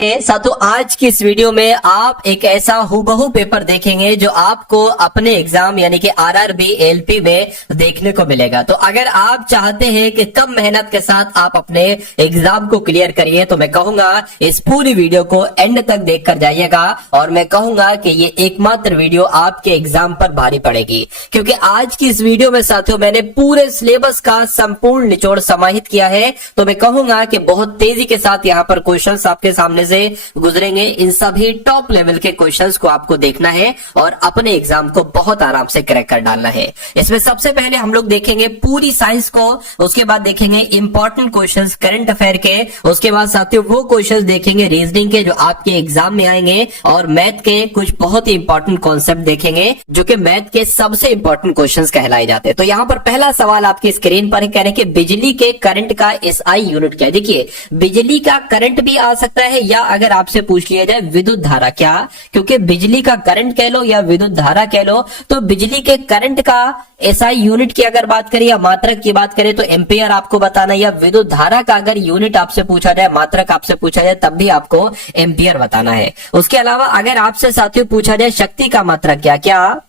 साथों आज की इस वीडियो में आप एक ऐसा हूबहू पेपर देखेंगे जो आपको अपने एग्जाम यानी कि आरआरबी एलपी में देखने को मिलेगा। तो अगर आप चाहते हैं कि कम मेहनत के साथ आप अपने एग्जाम को क्लियर करिए तो मैं कहूंगा इस पूरी वीडियो को एंड तक देखकर जाइएगा और मैं कहूंगा कि ये एकमात्र वीडियो आपके एग्जाम पर भारी पड़ेगी, क्योंकि आज की इस वीडियो में साथियों मैंने पूरे सिलेबस का संपूर्ण निचोड़ समाहित किया है। तो मैं कहूंगा कि बहुत तेजी के साथ यहाँ पर क्वेश्चंस आपके सामने से गुजरेंगे। इन सभी टॉप लेवल के क्वेश्चंस को आपको देखना है और अपने एग्जाम को बहुत आराम से क्रैक कर डालना है। इसमें सबसे पहले हम लोग देखेंगे पूरी साइंस को, उसके बाद देखेंगे इंपॉर्टेंट क्वेश्चंस करंट अफेयर के, उसके बाद साथियों वो क्वेश्चंस देखेंगे रीजनिंग के जो आपके एग्जाम में आएंगे और मैथ के कुछ बहुत ही इंपॉर्टेंट कॉन्सेप्ट देखेंगे जो कि मैथ के सबसे इंपॉर्टेंट क्वेश्चंस कहलाए जाते हैं। तो यहां पर पहला सवाल आपकी स्क्रीन पर कह रहे हैं कि बिजली के करंट का एसआई यूनिट क्या है। देखिए बिजली का करंट भी आ सकता है या अगर आपसे पूछ लिया जाए विद्युत धारा क्या, क्योंकि बिजली का करंट कह लो या विद्युत धारा कह लो, तो बिजली के करंट का एसआई यूनिट की अगर बात करें या मात्रक की बात करें तो एम्पियर आपको बताना, या विद्युत धारा का अगर यूनिट आपसे पूछा जाए, मात्रक आपसे पूछा जाए तब भी आपको एम्पियर बताना है। उसके अलावा अगर आपसे साथियों पूछा जाए शक्ति का मात्रक क्या,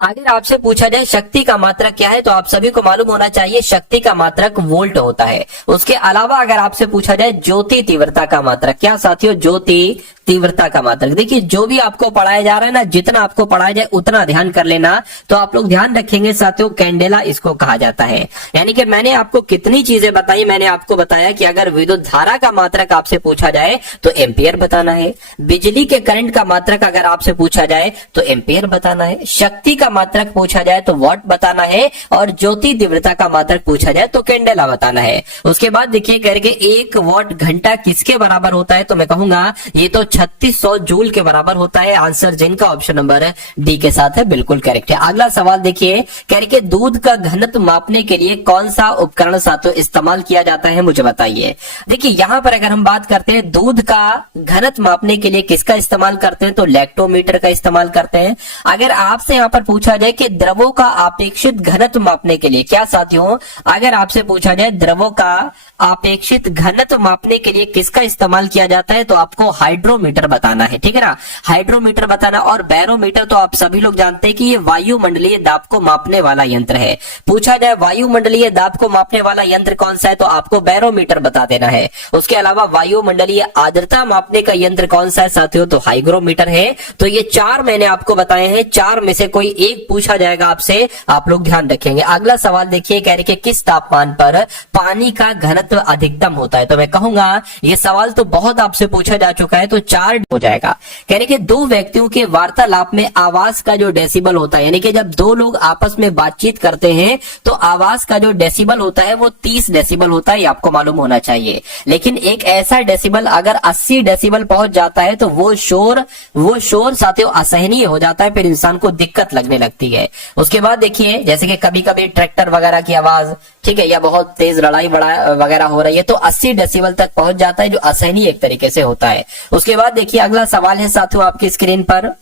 अगर आपसे पूछा जाए शक्ति का मात्रक क्या है तो आप सभी को मालूम होना चाहिए शक्ति का मात्रक वोल्ट होता है। उसके अलावा अगर आपसे पूछा जाए ज्योति तीव्रता का मात्रक क्या साथियों, ज्योति तीव्रता का मात्रक। देखिए जो भी आपको पढ़ाया जा रहा है ना, जितना आपको पढ़ाया जाए उतना ध्यान कर लेना। तो आप लोग ध्यान रखेंगे साथियों कैंडेला इसको कहा जाता है। यानी कि मैंने आपको कितनी चीजें बताई, मैंने आपको बताया कि अगर विद्युत धारा का मात्रक आपसे पूछा जाए तो एम्पियर बताना है, बिजली के करंट का मात्रक अगर आपसे पूछा जाए तो एम्पियर बताना है, शक्ति का मात्रक पूछा जाए तो वॉट बताना है और ज्योति तीव्रता का मात्रक पूछा जाए तो कैंडेला बताना है। उसके बाद देखिए करके 1 वॉट घंटा किसके बराबर होता है, तो मैं कहूंगा ये तो 3600 जूल के बराबर होता है। आंसर जिनका ऑप्शन नंबर डी के साथ है बिल्कुल करेक्ट है। अगला सवाल देखिए कह रहे कि दूध का घनत्व मापने के लिए कौन सा उपकरण साथियों इस्तेमाल किया जाता है, मुझे बताइए। देखिए यहां पर अगर हम बात करते हैं दूध का घनत्व मापने के लिए किसका इस्तेमाल करते हैं तो लैक्टोमीटर का इस्तेमाल करते हैं। अगर आपसे यहां पर पूछा जाए कि द्रवों का अपेक्षित घनत्व मापने के लिए क्या साथियों, अगर आपसे पूछा जाए द्रवों का अपेक्षित घनत्व मापने के लिए किसका इस्तेमाल किया जाता है तो आपको हाइड्रोमीटर बताना है, ठीक है ना, हाइड्रोमीटर बताना। और बैरोमीटर तो आप सभी लोग जानते हैं कि ये वायुमंडलीय दाब को मापने वाला यंत्र है। पूछा जाए वायुमंडलीय दाब को मापने वाला यंत्र कौन सा है तो आपको बैरोमीटर बता देना है। उसके अलावा वायुमंडलीय आर्द्रता मापने का यंत्र कौन सा है साथियों तो हाइग्रोमीटर है। तो ये 4 मैंने आपको बताए हैं, 4 में से कोई एक पूछा जाएगा आपसे, आप लोग ध्यान रखेंगे। अगला सवाल देखिए कह रहे कि किस तापमान पर पानी का घनत्व अधिकतम होता है, तो मैं कहूंगा ये सवाल तो बहुत आपसे पूछा जा चुका है तो 4 हो जाएगा। कह रहे कि 2 व्यक्तियों के वार्तालाप में आवाज का जो डेसिबल होता है, यानी कि जब 2 लोग आपस में बातचीत करते हैं तो आवाज का जो डेसिबल होता है वो 30 डेसिबल होता है, ये आपको मालूम होना चाहिए। लेकिन एक ऐसा डेसिबल अगर 80 डेसिबल पहुंच जाता है तो वो शोर साथियों असहनीय हो जाता है, फिर इंसान को दिक्कत लगने लगती है। उसके बाद देखिए जैसे कि कभी कभी ट्रैक्टर वगैरह की आवाज, ठीक है, या बहुत तेज लड़ाई वगैरह हो रही है तो 80 डेसिबल तक पहुंच जाता है, जो असहनीय एक तरीके से होता है। उसके बाद देखिए अगला सवाल है साथियों आपकी स्क्रीन पर,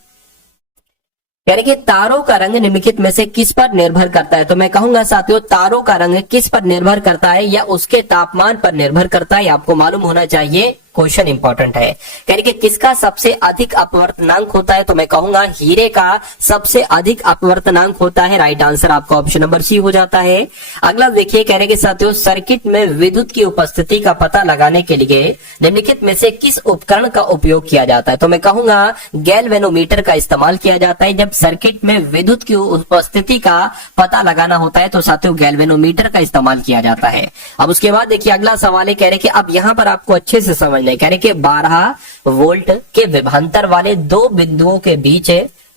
यानी कि तारों का रंग निम्नलिखित में से किस पर निर्भर करता है, तो मैं कहूंगा साथियों तारों का रंग किस पर निर्भर करता है या उसके तापमान पर निर्भर करता है, आपको मालूम होना चाहिए। क्वेश्चन इंपॉर्टेंट है। यानी कि किसका सबसे अधिक अपवर्तनांक होता है, तो मैं कहूंगा हीरे का सबसे अधिक अपवर्तनांक होता है। राइट आंसर आपका ऑप्शन नंबर सी हो जाता है। अगला देखिए कह रहे कि साथियों सर्किट में विद्युत की उपस्थिति का पता लगाने के लिए निम्नलिखित में से किस उपकरण का उपयोग किया जाता है, तो मैं कहूंगा गैल्वेनोमीटर का इस्तेमाल किया जाता है। जब सर्किट में विद्युत की उपस्थिति का पता लगाना होता है तो साथियों गैल्वेनोमीटर का इस्तेमाल किया जाता है। अब उसके बाद देखिए अगला सवाल है कह रहे कि अब यहां पर आपको अच्छे से समझ कह रहे कि 12 वोल्ट के विभवांतर वाले 2 बिंदुओं के बीच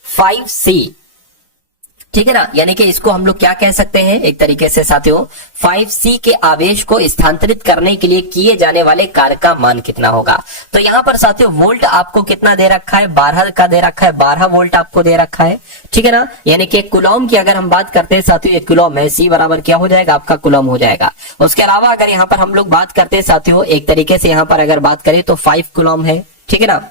5C, ठीक है ना, यानी कि इसको हम लोग क्या कह सकते हैं एक तरीके से साथियों 5C के आवेश को स्थानांतरित करने के लिए किए जाने वाले कार्य का मान कितना होगा। तो यहां पर साथियों वोल्ट आपको कितना दे रखा है, 12 का दे रखा है, 12 वोल्ट आपको दे रखा है, ठीक है ना। यानी कि कूलॉम की अगर हम बात करते हैं साथियों एक कूलॉम है, C बराबर क्या हो जाएगा आपका कूलॉम हो जाएगा। उसके अलावा अगर यहाँ पर हम लोग बात करते हैं साथियों एक तरीके से यहाँ पर अगर बात करें तो 5 कूलॉम है, ठीक है ना।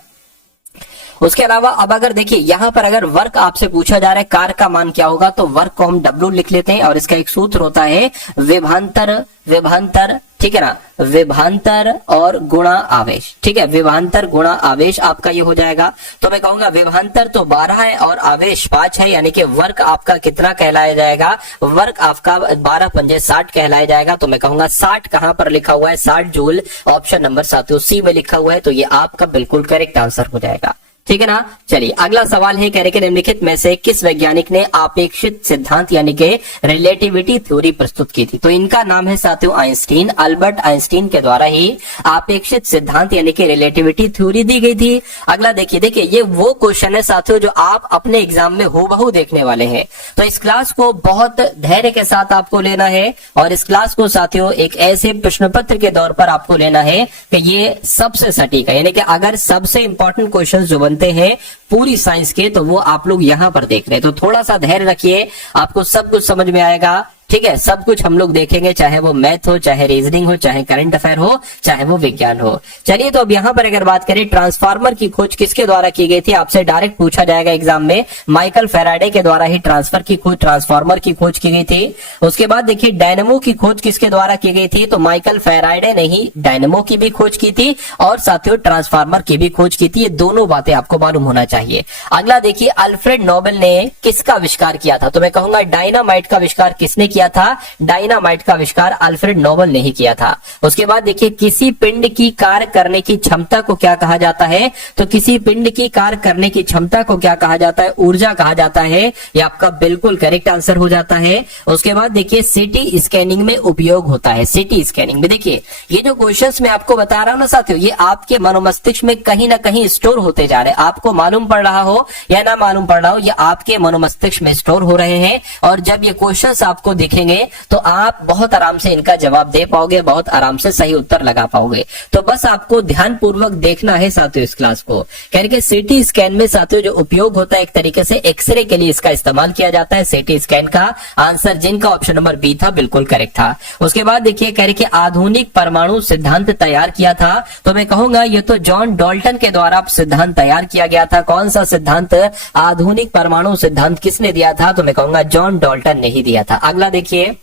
उसके अलावा अब अगर देखिए यहाँ पर अगर वर्क आपसे पूछा जा रहा है कार का मान क्या होगा, तो वर्क को हम W लिख लेते हैं और इसका एक सूत्र होता है विभवांतर, विभवांतर, ठीक है ना, विभवांतर और गुणा आवेश, ठीक है, विभवांतर गुणा आवेश आपका ये हो जाएगा। तो मैं कहूंगा विभवांतर तो 12 है और आवेश 5 है, यानी कि वर्क आपका कितना कहलाया जाएगा, वर्क आपका 12 पंजे 60 कहलाया जाएगा। तो मैं कहूंगा 60 कहां पर लिखा हुआ है, 60 जूल, ऑप्शन नंबर साथियों सी में लिखा हुआ है, तो ये आपका बिल्कुल करेक्ट आंसर हो जाएगा, ठीक है ना। चलिए अगला सवाल है, कह रहे कि निम्नलिखित में से किस वैज्ञानिक ने आपेक्षित सिद्धांत यानी कि रिलेटिविटी थ्योरी प्रस्तुत की थी। तो इनका नाम है साथियों आइंस्टीन, अल्बर्ट आइंस्टीन के द्वारा ही आपेक्षित सिद्धांत यानी कि रिलेटिविटी थ्योरी दी गई थी। अगला देखिए ये वो क्वेश्चन है साथियों जो आप अपने एग्जाम में हूबहू देखने वाले हैं, तो इस क्लास को बहुत धैर्य के साथ आपको लेना है और इस क्लास को साथियों एक ऐसे प्रश्न पत्र के दौर पर आपको लेना है कि ये सबसे सटीक है, यानी कि अगर सबसे इंपॉर्टेंट क्वेश्चन जो बनते हैं पूरी साइंस के, तो वो आप लोग यहां पर देख रहे हैं। तो थोड़ा सा धैर्य रखिए, आपको सब कुछ समझ में आएगा, ठीक है, सब कुछ हम लोग देखेंगे, चाहे वो मैथ हो, चाहे रीजनिंग हो, चाहे करंट अफेयर हो, चाहे वो विज्ञान हो। चलिए तो अब यहाँ पर अगर बात करें ट्रांसफार्मर की खोज किसके द्वारा की गई थी, आपसे डायरेक्ट पूछा जाएगा एग्जाम में, माइकल फैराडे के द्वारा ही ट्रांसफार्मर की खोज की गई थी। उसके बाद देखिए डायनेमो की खोज किसके द्वारा की गई थी, तो माइकल फैराडे ने ही डायनेमो की भी खोज की थी और साथियों ट्रांसफार्मर की भी खोज की थी। ये दोनों बातें आपको मालूम होना चाहिए। अगला देखिए अल्फ्रेड नोबेल ने किसका आविष्कार किया था, तो मैं कहूंगा डायनामाइट का आविष्कार किसने किया था, डायनामाइट का आविष्कार अल्फ्रेड नोबेल ने ही किया था। उसके बाद देखिए किसी पिंड की कार्य करने की क्षमता को क्या कहा जाता है, तो किसी पिंड की कार्य करने की क्षमता को क्या कहा जाता है, ऊर्जा कहा जाता है। ये आपका बिल्कुल करेक्ट आंसर हो जाता है। उसके बाद देखिए सिटी स्कैनिंग में उपयोग होता है, सिटी स्कैनिंग में देखिए ये जो क्वेश्चंस मैं आपको बता रहा हूं ना साथियों, ये आपके मनोमस्तिष्क में कहीं ना कहीं स्टोर होते जा रहे हैं, आपको मालूम पड़ रहा हो या ना मालूम पड़ रहा हो, ये आपके मनोमस्तिष्क में स्टोर हो रहे हैं और जब ये क्वेश्चंस आपको दिखेंगे तो आप बहुत आराम से इनका जवाब दे पाओगे, बहुत आराम से सही उत्तर लगा पाओगे। तो बस आपको ध्यान पूर्वक देखना है साथियों इस क्लास को। कह के सिटी स्कैन में साथियों जो उपयोग होता है एक तरीके से एक्सरे के लिए इसका इस्तेमाल किया जाता है। सिटी स्कैन का आंसर जिनका ऑप्शन नंबर बी था बिल्कुल करेक्ट था। उसके बाद देखिए कह रहे कि आधुनिक परमाणु सिद्धांत तैयार किया था, तो मैं कहूंगा ये तो जॉन डॉल्टन के द्वारा सिद्धांत तैयार किया गया था। कौन सा सिद्धांत, आधुनिक परमाणु सिद्धांत किसने दिया था, तो मैं कहूंगा जॉन डॉल्टन ने ही दिया था। अगला देखिए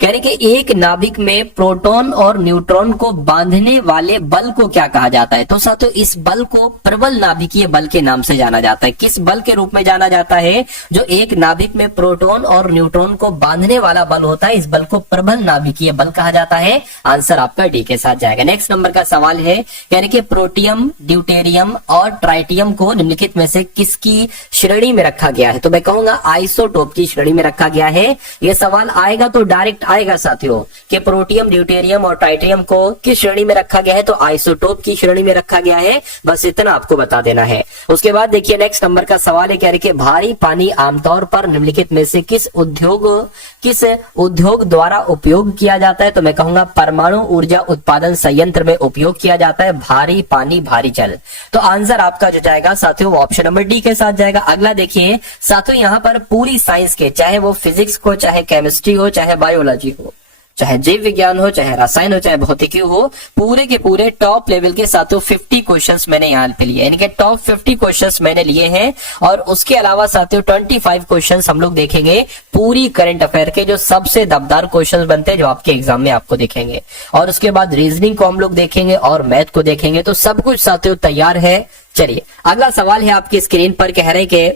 कह रहे कि एक नाभिक में प्रोटॉन और न्यूट्रॉन को बांधने वाले बल को क्या कहा जाता है, तो साथियों इस बल को प्रबल नाभिकीय बल के नाम से जाना जाता है। किस बल के रूप में जाना जाता है, जो एक नाभिक में प्रोटॉन और न्यूट्रॉन को बांधने वाला बल होता है, इस बल को प्रबल नाभिकीय बल कहा जाता है। आंसर आपका डी के साथ जाएगा। नेक्स्ट नंबर का सवाल है, कह रहे कि प्रोटियम, ड्यूटेरियम और ट्राइटियम को निम्नलिखित में से किसकी श्रेणी में रखा गया है, तो मैं कहूंगा आइसोटोप की श्रेणी में रखा गया है। यह सवाल आएगा तो डायरेक्ट आएगा साथियों कि प्रोटियम, ड्यूटेरियम और ट्राइटियम को किस श्रेणी में रखा गया है, तो आइसोटोप की श्रेणी में रखा गया है। बस इतना आपको बता देना है। उसके बाद देखिए नेक्स्ट नंबर का सवाल है, कह रहे कि भारी पानी आमतौर पर निम्नलिखित में से किस उद्योग द्वारा उपयोग किया जाता है, तो मैं कहूंगा परमाणु ऊर्जा उत्पादन संयंत्र में उपयोग किया जाता है भारी पानी भारी जल। तो आंसर आपका जो जाएगा साथियों ऑप्शन नंबर डी के साथ जाएगा। अगला देखिए साथियों यहाँ पर पूरी साइंस के, चाहे वो फिजिक्स हो, चाहे केमिस्ट्री हो, चाहे बायोलॉजी हो, चाहे जीव विज्ञान हो, चाहे रसायन हो, चाहे भौतिकी हो, पूरे के पूरे टॉप लेवल के साथियों 50 क्वेश्चंस मैंने यहाँ पे लिए, यानी कि टॉप 50 क्वेश्चंस मैंने लिए हैं। और उसके अलावा साथियों 25 क्वेश्चंस हम लोग देखेंगे पूरी करंट अफेयर के, जो सबसे दमदार क्वेश्चंस बनते हैं जो आपके एग्जाम में आपको दिखेंगे। और उसके बाद रीजनिंग को हम लोग देखेंगे और मैथ को देखेंगे। तो सब कुछ साथियों तैयार है। चलिए अगला सवाल है आपकी स्क्रीन पर, कह रहे कि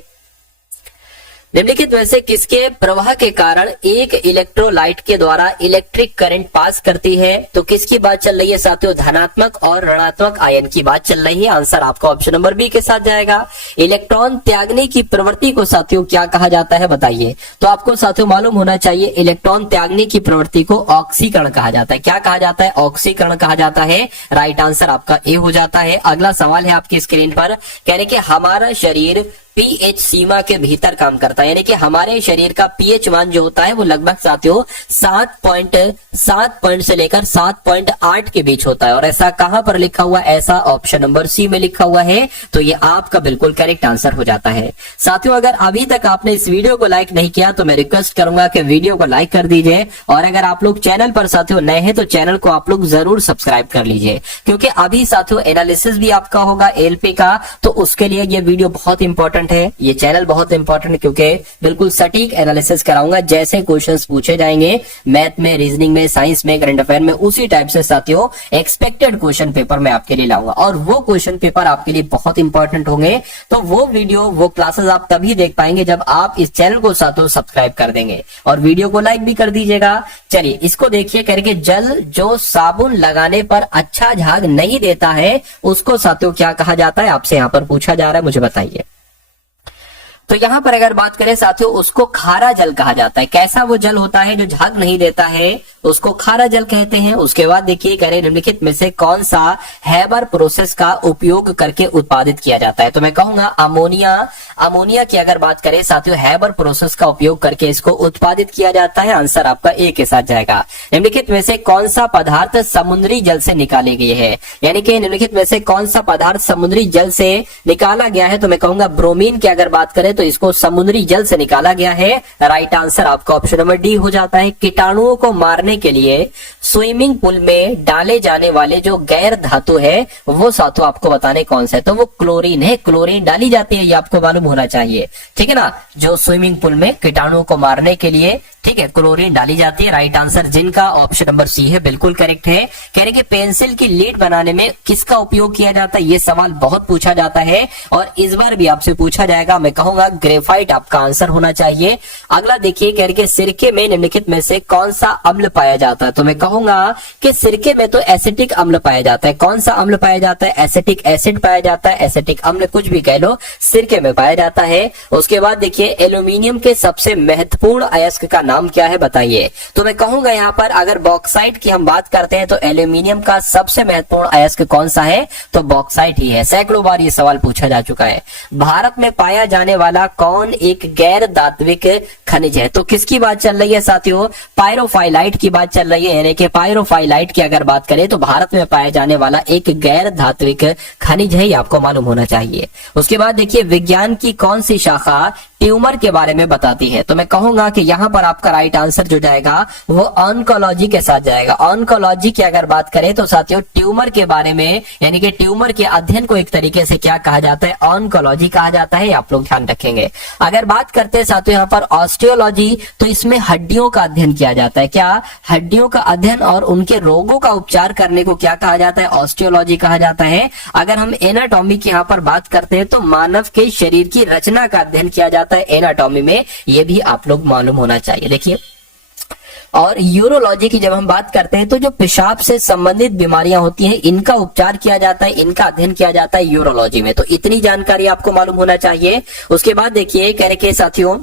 निम्नलिखित में से किसके प्रवाह के कारण एक इलेक्ट्रोलाइट के द्वारा इलेक्ट्रिक करंट पास करती है, तो किसकी बात चल रही है साथियों, धनात्मक और ऋणात्मक आयन की बात चल रही है। आंसर आपका ऑप्शन नंबर बी के साथ जाएगा। इलेक्ट्रॉन त्यागने की प्रवृत्ति को साथियों क्या कहा जाता है बताइए, तो आपको साथियों मालूम होना चाहिए इलेक्ट्रॉन त्यागने की प्रवृत्ति को ऑक्सीकरण कहा जाता है। क्या कहा जाता है, ऑक्सीकरण कहा जाता है। राइट आंसर आपका ए हो जाता है। अगला सवाल है आपकी स्क्रीन पर, कह रहे कि हमारा शरीर पीएच सीमा के भीतर काम करता है, यानी कि हमारे शरीर का पीएच मान जो होता है वो लगभग साथियों 7.7 से लेकर 7.8 के बीच होता है। और ऐसा कहां पर लिखा हुआ, ऐसा ऑप्शन नंबर सी में लिखा हुआ है। तो ये आपका बिल्कुल करेक्ट आंसर हो जाता है। साथियों अगर अभी तक आपने इस वीडियो को लाइक नहीं किया तो मैं रिक्वेस्ट करूंगा कि वीडियो को लाइक कर दीजिए, और अगर आप लोग चैनल पर साथियों नए हैं तो चैनल को आप लोग जरूर सब्सक्राइब कर लीजिए, क्योंकि अभी साथियों एनालिसिस भी आपका होगा एलपी का, तो उसके लिए ये वीडियो बहुत इंपॉर्टेंट है, ये चैनल बहुत इंपॉर्टेंट, क्योंकि बिल्कुल सटीक एनालिसिस कराऊंगा। जैसे क्वेश्चंस पूछे जाएंगे मैथ में, रीजनिंग में, साइंस में, करंट अफेयर में, उसी टाइप से साथियों एक्सपेक्टेड क्वेश्चन पेपर मैं आपके लिए लाऊंगा, और वो क्वेश्चन पेपर आपके लिए बहुत इंपॉर्टेंट होंगे। तो वो वीडियो, वो क्लासेस आप तभी देख पाएंगे जब आप इस चैनल को साथियों सब्सक्राइब कर देंगे और वीडियो को लाइक भी कर दीजिएगा। चलिए इसको देखिए, करके जल जो साबुन लगाने पर अच्छा झाग नहीं देता है उसको साथियों क्या कहा जाता है, आपसे यहां पर पूछा जा रहा है, मुझे बताइए। तो यहां पर अगर बात करें साथियों, उसको खारा जल कहा जाता है। कैसा वो जल होता है जो झाग नहीं देता है, उसको खारा जल कहते हैं। उसके बाद देखिए कह रहे निम्नलिखित में से कौन सा हैबर प्रोसेस का उपयोग करके उत्पादित किया जाता है। तो मैं कहूंगा अमोनिया। अमोनिया की अगर बात करें साथियों, हैबर प्रोसेस का उपयोग करके इसको उत्पादित किया जाता है। आंसर आपका ए के साथ जाएगा। निम्नलिखित में से कौन सा पदार्थ समुद्री जल से निकाले गए है, यानी कि निम्नलिखित में से कौन सा पदार्थ समुद्री जल से निकाला गया है। तो मैं कहूंगा ब्रोमीन की अगर बात करें तो इसको समुद्री जल से निकाला गया है। राइट आंसर आपका ऑप्शन नंबर डी हो जाता है। कीटाणुओं को मारने के लिए स्विमिंग पूल में डाले जाने वाले जो गैर धातु है वो साथियों आपको बताने कौन सा है। तो वो क्लोरीन है, क्लोरीन डाली जाती है, ये आपको मालूम होना चाहिए, ठीक है ना। जो स्विमिंग पूल में कीटाणुओं को मारने के लिए, ठीक है, क्लोरीन डाली जाती है। राइट आंसर जिनका ऑप्शन नंबर सी है बिल्कुल करेक्ट है। कह रहे कि पेंसिल की लीड बनाने में किसका उपयोग किया जाता है, ये सवाल बहुत पूछा जाता है और इस बार भी आपसे पूछा जाएगा। मैं कहूंगा ग्रेफाइट आपका आंसर होना चाहिए। अगला देखिए, कह रहे कि सिरके में निम्नलिखित में से कौन सा अम्ल पाया जाता है। तो मैं कहूंगा कि सिरके में तो एसिटिक अम्ल पाया जाता है। कौन सा अम्ल पाया जाता है, एसिटिक एसिड पाया जाता है, एसिटिक अम्ल कुछ भी कह लो, सिरके में पाया जाता है। उसके बाद देखिए एल्यूमिनियम के सबसे महत्वपूर्ण अयस्क का नाम क्या है, बताइए। तो मैं कहूंगा यहाँ पर अगर बॉक्साइट की हम बात करते हैं तो एल्यूमिनियम का सबसे महत्वपूर्ण अयस्क कौन सा है, तो बॉक्साइट ही है। सैकड़ों बार ये सवाल पूछा जा चुका है। भारत में पाया जाने वाला कौन एक गैर धात्विक खनिज है। तो किसकी बात चल रही है साथियों, पायरोफाइलाइट की बात चल रही है। यानी कि पायरोफाइलाइट की अगर बात करें तो भारत में पाया जाने वाला एक गैर धात्विक खनिज है, ये आपको मालूम होना चाहिए। उसके बाद देखिए विज्ञान की कौन सी शाखा ट्यूमर के बारे में बताती है। तो मैं कहूंगा कि यहाँ पर आपका राइट आंसर जो जाएगा वो ऑन्कोलॉजी के साथ जाएगा। ऑन्कोलॉजी की अगर बात करें तो साथियों ट्यूमर के बारे में, यानी कि ट्यूमर के अध्ययन को एक तरीके से क्या कहा जाता है, ऑन्कोलॉजी कहा जाता है, आप लोग ध्यान रखेंगे। अगर बात करते हैं साथियों यहाँ पर ऑस्टियोलॉजी, तो इसमें हड्डियों का अध्ययन किया जाता है। क्या, हड्डियों का अध्ययन और उनके रोगों का उपचार करने को क्या कहा जाता है, ऑस्टियोलॉजी कहा जाता है। अगर हम एनाटॉमी की यहाँ पर बात करते हैं तो मानव के शरीर की रचना का अध्ययन किया जाता है एनाटॉमी में, ये भी आप लोग मालूम होना चाहिए। देखिए और यूरोलॉजी की जब हम बात करते हैं तो जो पेशाब से संबंधित बीमारियां होती हैं इनका उपचार किया जाता है, इनका अध्ययन किया जाता है यूरोलॉजी में। तो इतनी जानकारी आपको मालूम होना चाहिए। उसके बाद देखिए कह रहे कि साथियों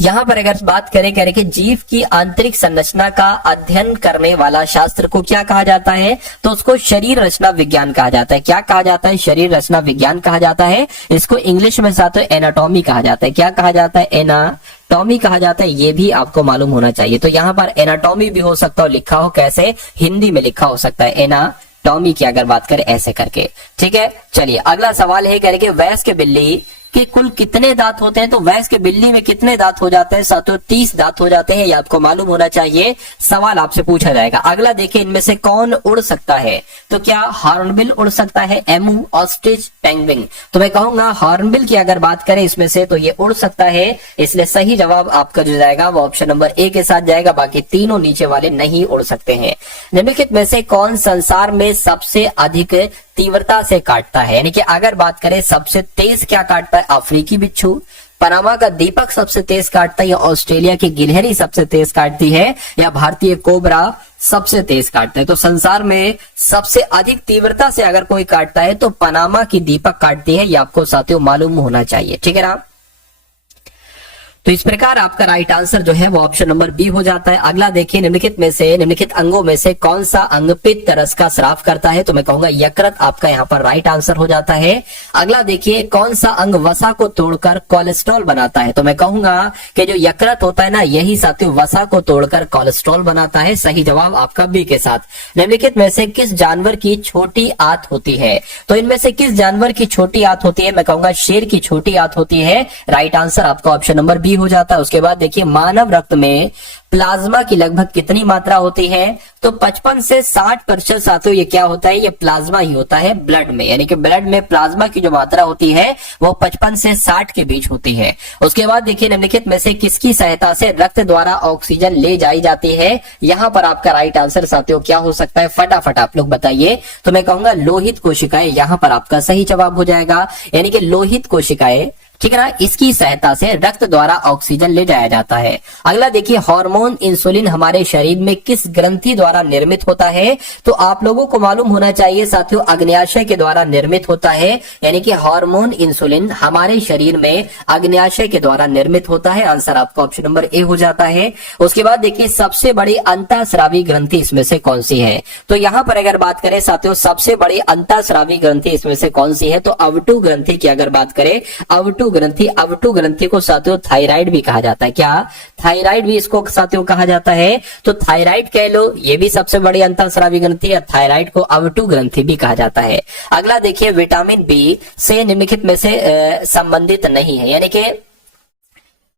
यहां पर अगर बात करें, कह रहे कि जीव की आंतरिक संरचना का अध्ययन करने वाला शास्त्र को क्या कहा जाता है, तो उसको शरीर रचना विज्ञान कहा जाता है। क्या कहा जाता है, शरीर रचना विज्ञान कहा जाता है। इसको इंग्लिश में साथ एनाटॉमी कहा जाता है। क्या कहा जाता है, एनाटॉमी कहा जाता है, ये भी आपको मालूम होना चाहिए। तो यहाँ पर एनाटॉमी भी हो सकता हो, लिखा हो कैसे, हिंदी में लिखा हो सकता है एनाटॉमी की अगर बात करें ऐसे करके, ठीक है। चलिए अगला सवाल है, कह रहे कि वयस्क बिल्ली के कुल कितने दांत होते हैं। तो वयस्क बिल्ली में कितने दांत हो जाते हैं साथियों, 30 दांत हो जाते हैं, ये आपको मालूम होना चाहिए। सवाल आपसे पूछा जाएगा। अगला देखिए इनमें से कौन उड़ सकता है। तो क्या हॉर्नबिल उड़ सकता है, एमू, ऑस्ट्रिच, पेंगुइन। तो मैं कहूंगा हॉर्नबिल की अगर बात करें इसमें से तो ये उड़ सकता है, इसलिए सही जवाब आपका जो जाएगा वो ऑप्शन नंबर ए के साथ जाएगा। बाकी तीनों नीचे वाले नहीं उड़ सकते हैं। निम्नलिखित में से कौन संसार में सबसे अधिक तीव्रता से काटता है, यानी कि अगर बात करें सबसे तेज क्या काटता है, अफ्रीकी बिच्छू, पनामा का दीपक सबसे तेज काटता है, या ऑस्ट्रेलिया की गिलहरी सबसे तेज काटती है, या भारतीय कोबरा सबसे तेज काटता है। तो संसार में सबसे अधिक तीव्रता से अगर कोई काटता है तो पनामा की दीपक काटती है, ये आपको साथियों मालूम होना चाहिए, ठीक है ना। तो इस प्रकार आपका राइट आंसर जो है वो ऑप्शन नंबर बी हो जाता है। अगला देखिए, निम्नलिखित अंगों में से कौन सा अंग पित्त रस का स्राव करता है? तो मैं कहूंगा यकृत आपका यहाँ पर राइट आंसर हो जाता है। अगला देखिए, कौन सा अंग वसा को तोड़कर कोलेस्ट्रॉल बनाता है? तो मैं कहूंगा कि जो यकृत होता है ना, यही साथियों वसा को तोड़कर कोलेस्ट्रॉल बनाता है। सही जवाब आपका बी के साथ। निम्नलिखित में से किस जानवर की छोटी आंत होती है? तो इनमें से किस जानवर की छोटी आंत होती है? मैं कहूंगा शेर की छोटी आंत होती है। राइट आंसर आपका ऑप्शन नंबर बी हो जाता है। उसके बाद देखिए, मानव रक्त में प्लाज्मा की लगभग कितनी मात्रा होती है? तो 55 से 60% साथियों ये क्या होता है? ये प्लाज्मा ही होता है ब्लड में, यानी कि ब्लड में प्लाज्मा की जो मात्रा होती है वो 55 से 60 के बीच होती है। उसके बाद देखिए, निम्नलिखित में से किसकी सहायता से रक्त द्वारा ऑक्सीजन ले जाई जाती है? यहां पर आपका राइट आंसर साथियों क्या हो सकता है? फटाफट आप लोग बताइए। तो मैं कहूंगा लोहित कोशिकाएं यहां पर आपका सही जवाब हो जाएगा, यानी कि लोहित कोशिकाएं, ठीक है ना, इसकी सहायता से रक्त द्वारा ऑक्सीजन ले जाया जाता है। अगला देखिए, हार्मोन इंसुलिन हमारे शरीर में किस ग्रंथि द्वारा निर्मित होता है? तो आप लोगों को मालूम होना चाहिए साथियों, अग्न्याशय के द्वारा निर्मित होता है, यानी कि हार्मोन इंसुलिन हमारे शरीर में अग्न्याशय के द्वारा निर्मित होता है। आंसर आपका ऑप्शन नंबर ए हो जाता है। उसके बाद देखिए, सबसे बड़ी अंतःस्रावी ग्रंथि इसमें से कौन सी है? तो यहां पर अगर बात करें साथियों, सबसे बड़ी अंतःस्रावी ग्रंथि इसमें से कौन सी है? तो अवटु ग्रंथि की अगर बात करें, अवटु ग्रंथि को साथियों थायराइड भी कहा जाता है। क्या थायराइड भी इसको साथियों कहा जाता है? तो थायराइड कह लो, ये भी सबसे बड़ी अंतःस्रावी ग्रंथि है। थायराइड को अवटु ग्रंथि भी कहा जाता है। अगला देखिए, विटामिन बी से निम्नलिखित में से संबंधित नहीं है, यानी कि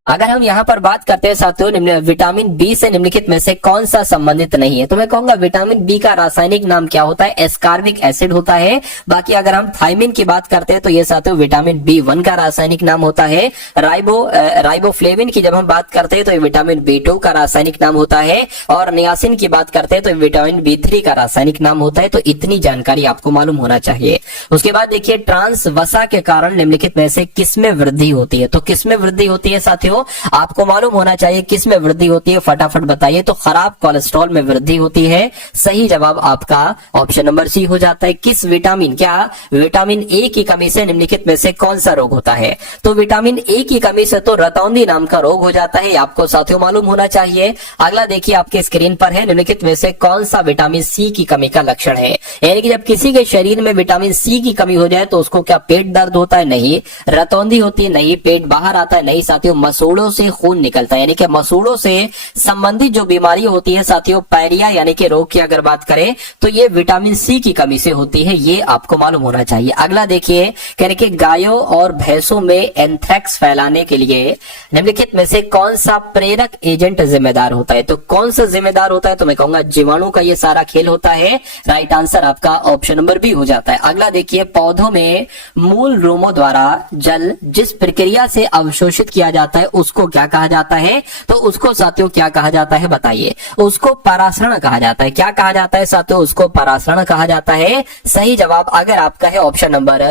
अगर हम यहाँ पर बात करते हैं साथियों, विटामिन बी से निम्नलिखित में से कौन सा संबंधित नहीं है? तो मैं कहूंगा विटामिन बी का रासायनिक नाम क्या होता है? एस्कार्बिक एसिड होता है। बाकी अगर हम थायमिन की बात करते हैं तो ये साथियों विटामिन बी1 का रासायनिक नाम होता है। राइबोफ्लेविन की जब हम बात करते हैं तो ये विटामिन बी2 का रासायनिक नाम होता है। और नियासिन की बात करते हैं तो विटामिन बी3 का रासायनिक नाम होता है। तो इतनी जानकारी आपको मालूम होना चाहिए। उसके बाद देखिए, ट्रांस वसा के कारण निम्नलिखित में से किसमें वृद्धि होती है? तो किसमें वृद्धि होती है साथियों? आपको मालूम होना चाहिए किस में वृद्धि होती है, फटाफट बताइए। तो खराब कोलेस्ट्रॉल में वृद्धि होती है। सही जवाब आपका ऑप्शन नंबर सी हो जाता है। किस विटामिन, क्या विटामिन ए की कमी से निम्नलिखित में से कौन सा रोग होता है? तो विटामिन ए की कमी से तो रतौंधी नाम का रोग हो जाता है, आपको साथियों मालूम होना चाहिए। अगला देखिए, आपके स्क्रीन पर है, निम्नलिखित में से कौन सा विटामिन सी की कमी का लक्षण है? यानी कि जब किसी के शरीर में विटामिन सी की कमी हो जाए तो उसको क्या पेट दर्द होता है? नहीं। रतौंधी होती है? नहीं। पेट बाहर आता है? नहीं साथियों। मसूड़ों से खून निकलता है, यानी कि मसूड़ों से संबंधित जो बीमारी होती है साथियों, पायरिया यानी कि रोग की अगर बात करें तो ये विटामिन सी की कमी से होती है। ये आपको मालूम होना चाहिए। अगला देखिए, कह रहे कि गायों और भैंसों में एंथ्रेक्स फैलाने के लिए निम्नलिखित में से कौन सा प्रेरक एजेंट जिम्मेदार होता है? तो कौन सा जिम्मेदार होता है? तो मैं कहूंगा जीवाणु का ये सारा खेल होता है। राइट आंसर आपका ऑप्शन नंबर बी हो जाता है। अगला देखिए, पौधों में मूल रोमों द्वारा जल जिस प्रक्रिया से अवशोषित किया जाता है उसको क्या कहा जाता है? तो उसको साथियों क्या कहा जाता है? बताइए। उसको परासरण कहा जाता है। क्या कहा जाता है साथियों? उसको परासरण कहा जाता है। सही जवाब अगर आपका है ऑप्शन नंबर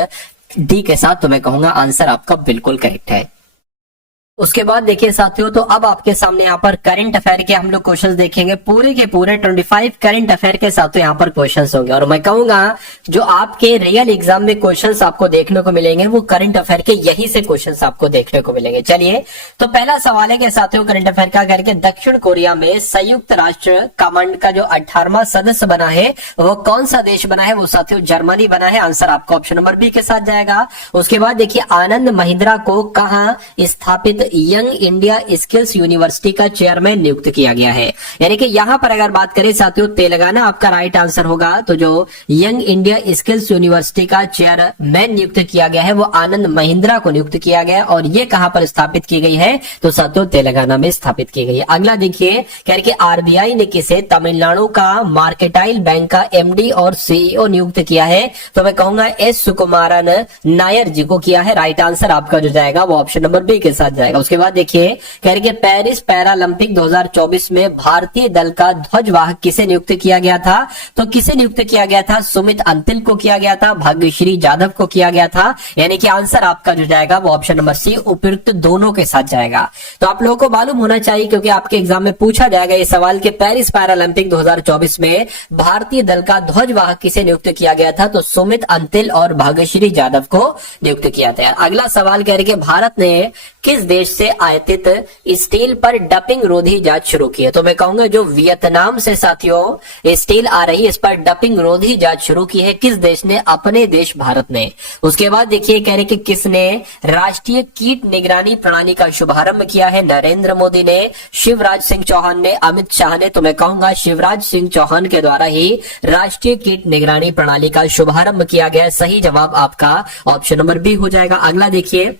डी के साथ, तो मैं कहूंगा आंसर आपका बिल्कुल करेक्ट है। उसके बाद देखिए साथियों, तो अब आपके सामने यहाँ पर करंट अफेयर के हम लोग क्वेश्चंस देखेंगे। पूरे के पूरे 25 करंट अफेयर के साथ यहाँ पर क्वेश्चंस होंगे। और मैं कहूंगा जो आपके रियल एग्जाम में क्वेश्चंस आपको देखने को मिलेंगे वो करंट अफेयर के यही से क्वेश्चंस आपको देखने को मिलेंगे। चलिए, तो पहला सवाल है कि साथियों करंट अफेयर का करके दक्षिण कोरिया में संयुक्त राष्ट्र कमांड का जो 18वां सदस्य बना है वो कौन सा देश बना है? वो साथियों जर्मनी बना है। आंसर आपका ऑप्शन नंबर बी के साथ जाएगा। उसके बाद देखिए, आनंद महिंद्रा को कहां स्थापित यंग इंडिया स्किल्स यूनिवर्सिटी का चेयरमैन नियुक्त किया गया है? यानी कि यहां पर अगर बात करें साथियों, तेलंगाना आपका राइट आंसर होगा। तो जो यंग इंडिया स्किल्स यूनिवर्सिटी का चेयरमैन नियुक्त किया गया है वो आनंद महिंद्रा को नियुक्त किया गया। और ये कहां पर स्थापित की गई है? तो साथियों तेलंगाना में स्थापित की गई है। अगला देखिए, कह रहे कि आरबीआई ने किसे तमिलनाडु का मार्केटाइल बैंक का एमडी और सीईओ नियुक्त किया है? तो मैं कहूंगा एस सुकुमारन नायर जी को किया है। राइट आंसर आपका जो जाएगा वो ऑप्शन नंबर बी के साथ जाएगा। उसके बाद देखिए, कह रहे कि पेरिस पैरालंपिक 2024 में भारतीय दल का ध्वजवाहक किसे नियुक्त किया गया था? तो किसे नियुक्त किया गया था? सुमित अंतिल को किया गया था, भाग्यश्री जाधव को किया गया था। यानी कि आंसर आपका जो जाएगा वो ऑप्शन नंबर सी उपयुक्त दोनों के साथ जाएगा। तो आप लोगों को मालूम होना चाहिए क्योंकि आपके एग्जाम में पूछा जाएगा ये सवाल कि पेरिस पैरालंपिक 2024 में भारतीय दल का ध्वजवाहक किसे नियुक्त किया गया था? तो सुमित अंतिल और भाग्यश्री जाधव को नियुक्त किया था। अगला सवाल कह रहे कि भारत ने किस देश से आयातित स्टील पर डंपिंग रोधी जांच शुरू की है? तो मैं कहूंगा जो वियतनाम से साथियों स्टील आ रही है इस पर डंपिंग रोधी जांच शुरू की है। किस देश ने? अपने देश भारत ने। उसके बाद देखिए कह रहे कि किसने राष्ट्रीय कीट निगरानी प्रणाली का शुभारंभ किया है? नरेंद्र मोदी ने, शिवराज सिंह चौहान ने, अमित शाह ने। तो मैं कहूंगा शिवराज सिंह चौहान के द्वारा ही राष्ट्रीय कीट निगरानी प्रणाली का शुभारंभ किया गया। सही जवाब आपका ऑप्शन नंबर बी हो जाएगा। अगला देखिए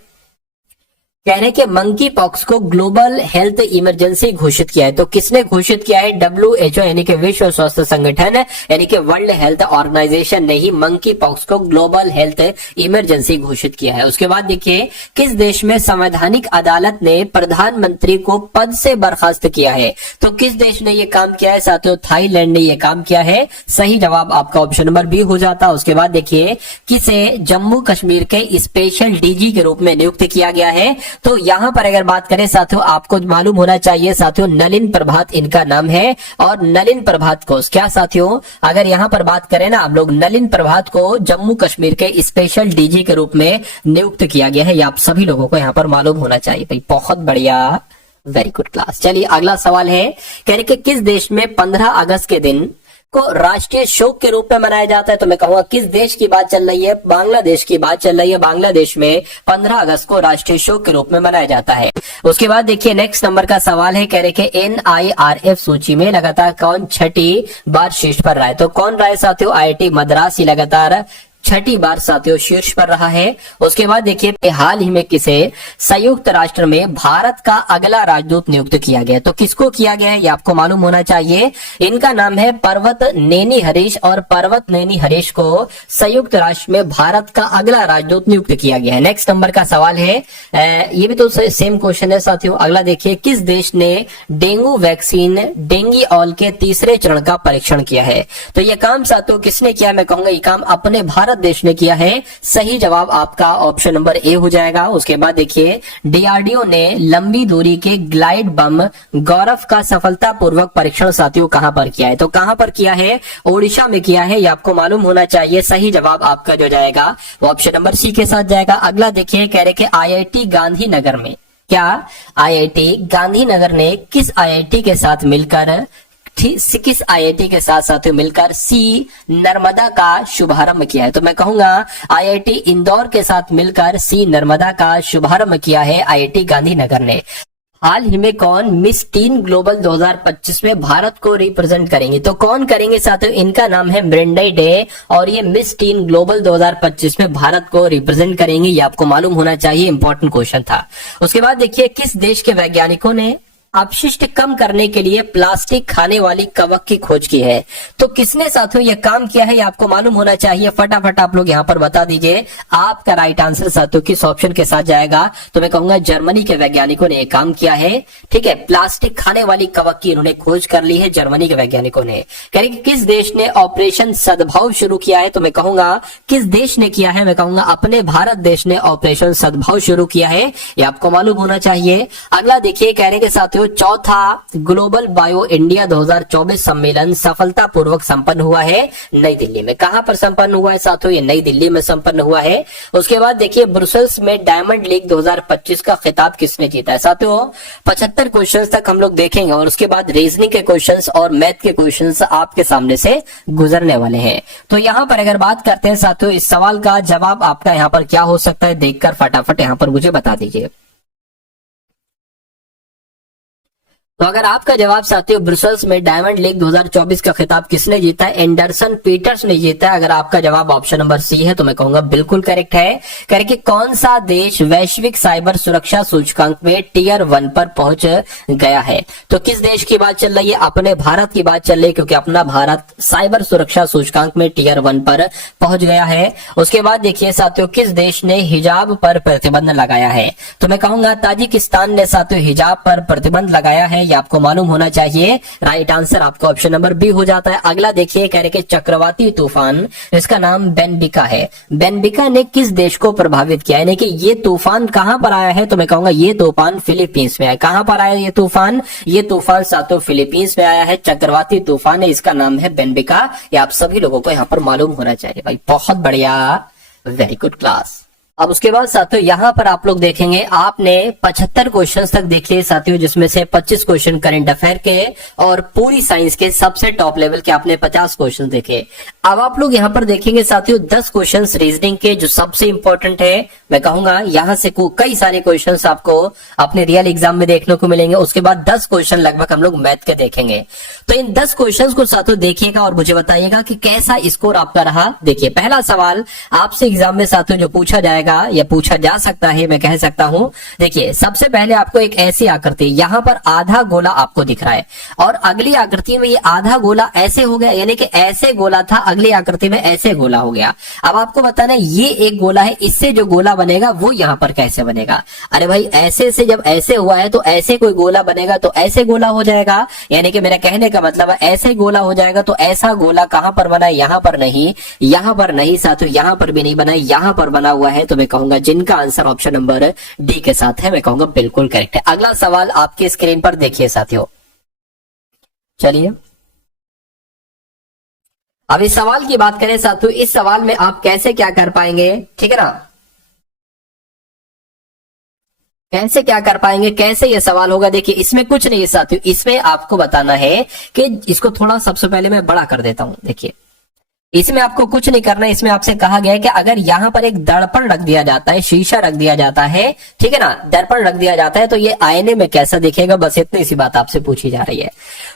कह रहे कि मंकी पॉक्स को ग्लोबल हेल्थ इमरजेंसी घोषित किया है। तो किसने घोषित किया है? WHO यानी कि विश्व स्वास्थ्य संगठन यानी कि वर्ल्ड हेल्थ ऑर्गेनाइजेशन ने ही मंकी पॉक्स को ग्लोबल हेल्थ इमरजेंसी घोषित किया है। उसके बाद देखिए किस देश में संवैधानिक अदालत ने प्रधानमंत्री को पद से बर्खास्त किया है? तो किस देश ने यह काम किया है साथियों? थाईलैंड ने यह काम किया है। सही जवाब आपका ऑप्शन नंबर बी हो जाता है। उसके बाद देखिए किसे जम्मू कश्मीर के स्पेशल डीजी के रूप में नियुक्त किया गया है? तो यहां पर अगर बात करें साथियों आपको मालूम होना चाहिए साथियों नलिन प्रभात इनका नाम है। और नलिन प्रभात को क्या साथियों अगर यहां पर बात करें ना आप लोग, नलिन प्रभात को जम्मू कश्मीर के स्पेशल डीजी के रूप में नियुक्त किया गया है। ये आप सभी लोगों को यहां पर मालूम होना चाहिए भाई। बहुत बढ़िया, वेरी गुड क्लास। चलिए अगला सवाल है कह रहे कि किस देश में 15 अगस्त के दिन को राष्ट्रीय शोक के रूप में मनाया जाता है? तो मैं कहूंगा किस देश की बात चल रही है? बांग्लादेश की बात चल रही है। बांग्लादेश में 15 अगस्त को राष्ट्रीय शोक के रूप में मनाया जाता है। उसके बाद देखिए नेक्स्ट नंबर का सवाल है कह रहे कि NIRF सूची में लगातार कौन छठी बार शीर्ष पर रहा है? तो कौन रहा है साथियों? IIT मद्रास ही लगातार छठी बार साथियों शीर्ष पर रहा है। उसके बाद देखिए हाल ही में किसे संयुक्त राष्ट्र में भारत का अगला राजदूत नियुक्त किया गया? तो किसको किया गया है ये आपको मालूम होना चाहिए। इनका नाम है पर्वत नेनी हरीश और पर्वत नेनी हरीश को संयुक्त राष्ट्र में भारत का अगला राजदूत नियुक्त किया गया है। नेक्स्ट नंबर का सवाल है ये भी तो सेम क्वेश्चन है साथियों। अगला देखिए किस देश ने डेंगू वैक्सीन डेंगीऑल के तीसरे चरण का परीक्षण किया है? तो यह काम साथियों किसने किया? मैं कहूंगा ये काम अपने भारत देश ने किया है। सही जवाब आपका ऑप्शन नंबर ए हो जाएगा। उसके बाद देखिए DRDO ने लंबी दूरी के ग्लाइड बम गौरव का सफलतापूर्वक परीक्षण साथियों कहां पर किया है? तो कहां पर किया है? ओडिशा में किया है। ये आपको मालूम होना चाहिए। सही जवाब आपका जो जाएगा वो ऑप्शन नंबर सी के साथ जाएगा। अगला देखिए कह रहे कि IIT गांधीनगर में क्या IIT गांधीनगर ने किस IIT के साथ मिलकर किस IIT के साथ साथियों मिलकर सी नर्मदा का शुभारंभ किया है? तो मैं कहूंगा IIT इंदौर के साथ मिलकर सी नर्मदा का शुभारंभ किया है IIT गांधीनगर ने। हाल ही में कौन मिस टीन ग्लोबल 2025 में भारत को रिप्रेजेंट करेंगे? तो कौन करेंगे साथियों? इनका नाम है मृण्मयी डे और ये मिस टीन ग्लोबल 2025 में भारत को रिप्रेजेंट करेंगे। ये आपको मालूम होना चाहिए, इंपॉर्टेंट क्वेश्चन था। उसके बाद देखिए किस देश के वैज्ञानिकों ने अपशिष्ट कम करने के लिए प्लास्टिक खाने वाली कवक की खोज की है? तो किसने साथियों यह काम किया है? ये आपको मालूम होना चाहिए। फटाफट आप लोग यहाँ पर बता दीजिए। आपका राइट आंसर साथियों किस ऑप्शन के साथ जाएगा? तो मैं कहूंगा जर्मनी के वैज्ञानिकों ने यह काम किया है। ठीक है, प्लास्टिक खाने वाली कवक की इन्होंने खोज कर ली है जर्मनी के वैज्ञानिकों ने। कह रहे कि किस देश ने ऑपरेशन सद्भाव शुरू किया है? तो मैं कहूंगा किस देश ने किया है? मैं कहूंगा अपने भारत देश ने ऑपरेशन सद्भाव शुरू किया है। ये आपको मालूम होना चाहिए। अगला देखिए कह रहे कि साथियों चौथा ग्लोबल बायो इंडिया 2024 सम्मेलन सफलतापूर्वक संपन्न हुआ है नई दिल्ली में। कहां पर संपन्न हुआ है साथियों? ये नई दिल्ली में संपन्न हुआ है। उसके बाद देखिए ब्रुसेल्स में डायमंड लीग 2025 का खिताब किसने जीता है? साथियों 75 क्वेश्चंस तक हम लोग देखेंगे और उसके बाद रीजनिंग के क्वेश्चंस और मैथ के क्वेश्चंस आपके सामने से गुजरने वाले हैं। तो यहां पर अगर बात करते हैं साथियों इस सवाल का जवाब आपका यहां पर क्या हो सकता है, देखकर फटाफट यहां पर मुझे बता दीजिए। तो अगर आपका जवाब साथियों ब्रुसेल्स में डायमंड लीग 2024 का खिताब किसने जीता है? एंडरसन पीटर्स ने जीता है। अगर आपका जवाब ऑप्शन नंबर सी है तो मैं कहूंगा बिल्कुल करेक्ट है। कह कि कौन सा देश वैश्विक साइबर सुरक्षा सूचकांक में टियर 1 पर पहुंच गया है? तो किस देश की बात चल रही है? अपने भारत की बात चल रही है, क्योंकि अपना भारत साइबर सुरक्षा सूचकांक में टियर 1 पर पहुंच गया है। उसके बाद देखिए साथियों किस देश ने हिजाब पर प्रतिबंध लगाया है? तो मैं कहूंगा ताजिकिस्तान ने साथियों हिजाब पर प्रतिबंध लगाया है। ये आपको मालूम होना चाहिए। राइट आंसर आपको ऑप्शन नंबर बी हो जाता है। अगला देखिए कह रहे कि चक्रवाती तूफान इसका नाम बेनबिका है। बेनबिका ने किस देश को प्रभावित किया? यानी कि ये तूफान कहां पर आया है? तो मैं कहूंगा ये तूफान फिलीपींस में आया। कहां पर आया ये तूफान? ये तूफान साथियों फिलीपींस में आया है। चक्रवाती तूफान है, इसका नाम है बेनबिका। ये आप सभी लोगों को यहाँ पर मालूम होना चाहिए भाई। बहुत बढ़िया, वेरी गुड क्लास। अब उसके बाद साथियों यहाँ पर आप लोग देखेंगे आपने 75 क्वेश्चन तक देख लिए साथियों, जिसमें से 25 क्वेश्चन करंट अफेयर के और पूरी साइंस के सबसे टॉप लेवल के आपने 50 क्वेश्चन देखे। अब आप लोग यहाँ पर देखेंगे साथियों 10 क्वेश्चन रीजनिंग के जो सबसे इंपॉर्टेंट है, मैं कहूंगा यहाँ से कई सारे क्वेश्चन आपको अपने रियल एग्जाम में देखने को मिलेंगे। उसके बाद 10 क्वेश्चन लगभग हम लोग मैथ के देखेंगे। तो इन 10 क्वेश्चन को साथियों देखिएगा और मुझे बताइएगा कि कैसा स्कोर आपका रहा। देखिए पहला सवाल आपसे एग्जाम में साथियों जो पूछा जाएगा या पूछा जा सकता है, मैं कह सकता हूं। देखिए सबसे पहले आपको एक ऐसी आकृति, यहां पर आधा गोला आपको दिख रहा है और अगली आकृति में ये आधा गोला ऐसे हो गया, यानी कि ऐसे गोला था, अगली आकृति में ऐसे गोला हो गया। अब आपको बताना है ये एक गोला है, इससे जो गोला बनेगा वो यहां पर कैसे बनेगा। अरे भाई ऐसे से जब ऐसे हुआ है तो ऐसे कोई गोला बनेगा तो ऐसे गोला हो जाएगा, यानी कि मेरा कहने का मतलब है ऐसे गोला हो जाएगा। तो ऐसा गोला कहां पर बना है, यहां पर नहीं, यहां पर नहीं साथियों, यहां पर भी नहीं बना है, यहां पर बना हुआ है। तो मैं कहूंगा जिनका आंसर ऑप्शन नंबर डी के साथ है, मैं कहूंगा बिल्कुल करेक्ट है। अगला सवाल आपके स्क्रीन पर देखिए साथियों, चलिए अब इस सवाल की बात करें साथियों, इस सवाल में आप कैसे क्या कर पाएंगे, ठीक है ना, कैसे क्या कर पाएंगे, कैसे ये सवाल होगा। देखिए इसमें कुछ नहीं है साथियों, इसमें आपको बताना है कि इसको थोड़ा सबसे पहले मैं बड़ा कर देता हूं। देखिए इसमें आपको कुछ नहीं करना है, इसमें आपसे कहा गया है कि अगर यहां पर एक दर्पण रख दिया जाता है, शीशा रख दिया जाता है, ठीक है ना, दर्पण रख दिया जाता है तो ये आईने में कैसा दिखेगा, बस इतनी सी बात आपसे पूछी जा रही है।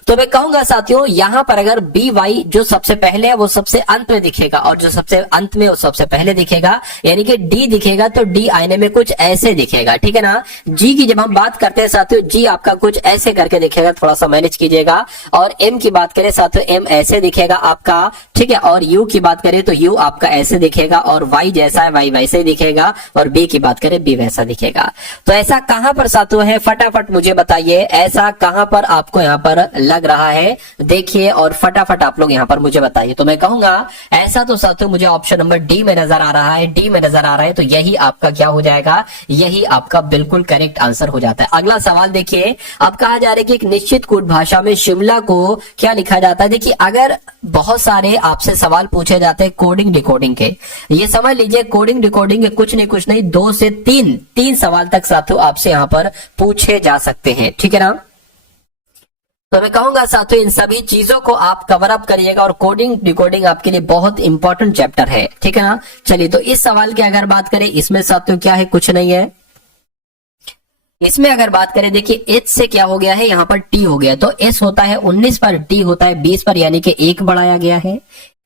तो मैं कहूंगा साथियों यहां पर अगर बी वाई जो सबसे पहले है वो सबसे अंत में दिखेगा और जो सबसे अंत में वो सबसे पहले दिखेगा, यानी कि डी दिखेगा तो डी आईने में कुछ ऐसे दिखेगा, ठीक है ना। जी की जब हम बात करते हैं साथियों, जी आपका कुछ ऐसे करके दिखेगा, थोड़ा सा मैनेज कीजिएगा। और एम की बात करें साथियों, एम ऐसे दिखेगा आपका, ठीक है। और यू की बात करें तो यू आपका ऐसे दिखेगा और वाई जैसा है वाई वैसे ही दिखेगा और बी की बात करें बी वैसा दिखेगा। तो ऐसा कहां पर साथियों है, फटाफट मुझे बताइए ऐसा कहां पर आपको यहां पर लग रहा है, देखिए और फटाफट आप लोग यहां पर मुझे बताइए। तो मैं कहूंगा ऐसा तो साथियों मुझे ऑप्शन नंबर डी में नजर आ रहा है, डी में नजर आ रहा है। तो यही आपका क्या हो जाएगा, यही आपका बिल्कुल करेक्ट आंसर हो जाता है। अगला सवाल देखिए, अब कहा जा रहा है कि एक निश्चित कूट भाषा में शिमला को क्या लिखा जाता है। देखिए अगर बहुत सारे आपसे सवाल पूछे जाते हैं कोडिंग डिकोडिंग के, ये समझ लीजिए कोडिंग डिकोडिंग के कुछ नहीं 2 से 3 सवाल तक साथियों आपसे यहां पर पूछे जा सकते हैं, ठीक है ना। तो मैं कहूंगा साथियों इन सभी चीजों को आप कवर अप करिएगा और कोडिंग डिकोडिंग आपके लिए बहुत इंपॉर्टेंट चैप्टर है, ठीक है ना। चलिए तो इस सवाल की अगर बात करें, इसमें साथियों क्या है, कुछ नहीं है। इसमें अगर बात करें देखिए एच से क्या हो गया है, यहाँ पर टी हो गया। तो एस होता है 19 पर, टी होता है 20 पर यानी कि 1 बढ़ाया गया है।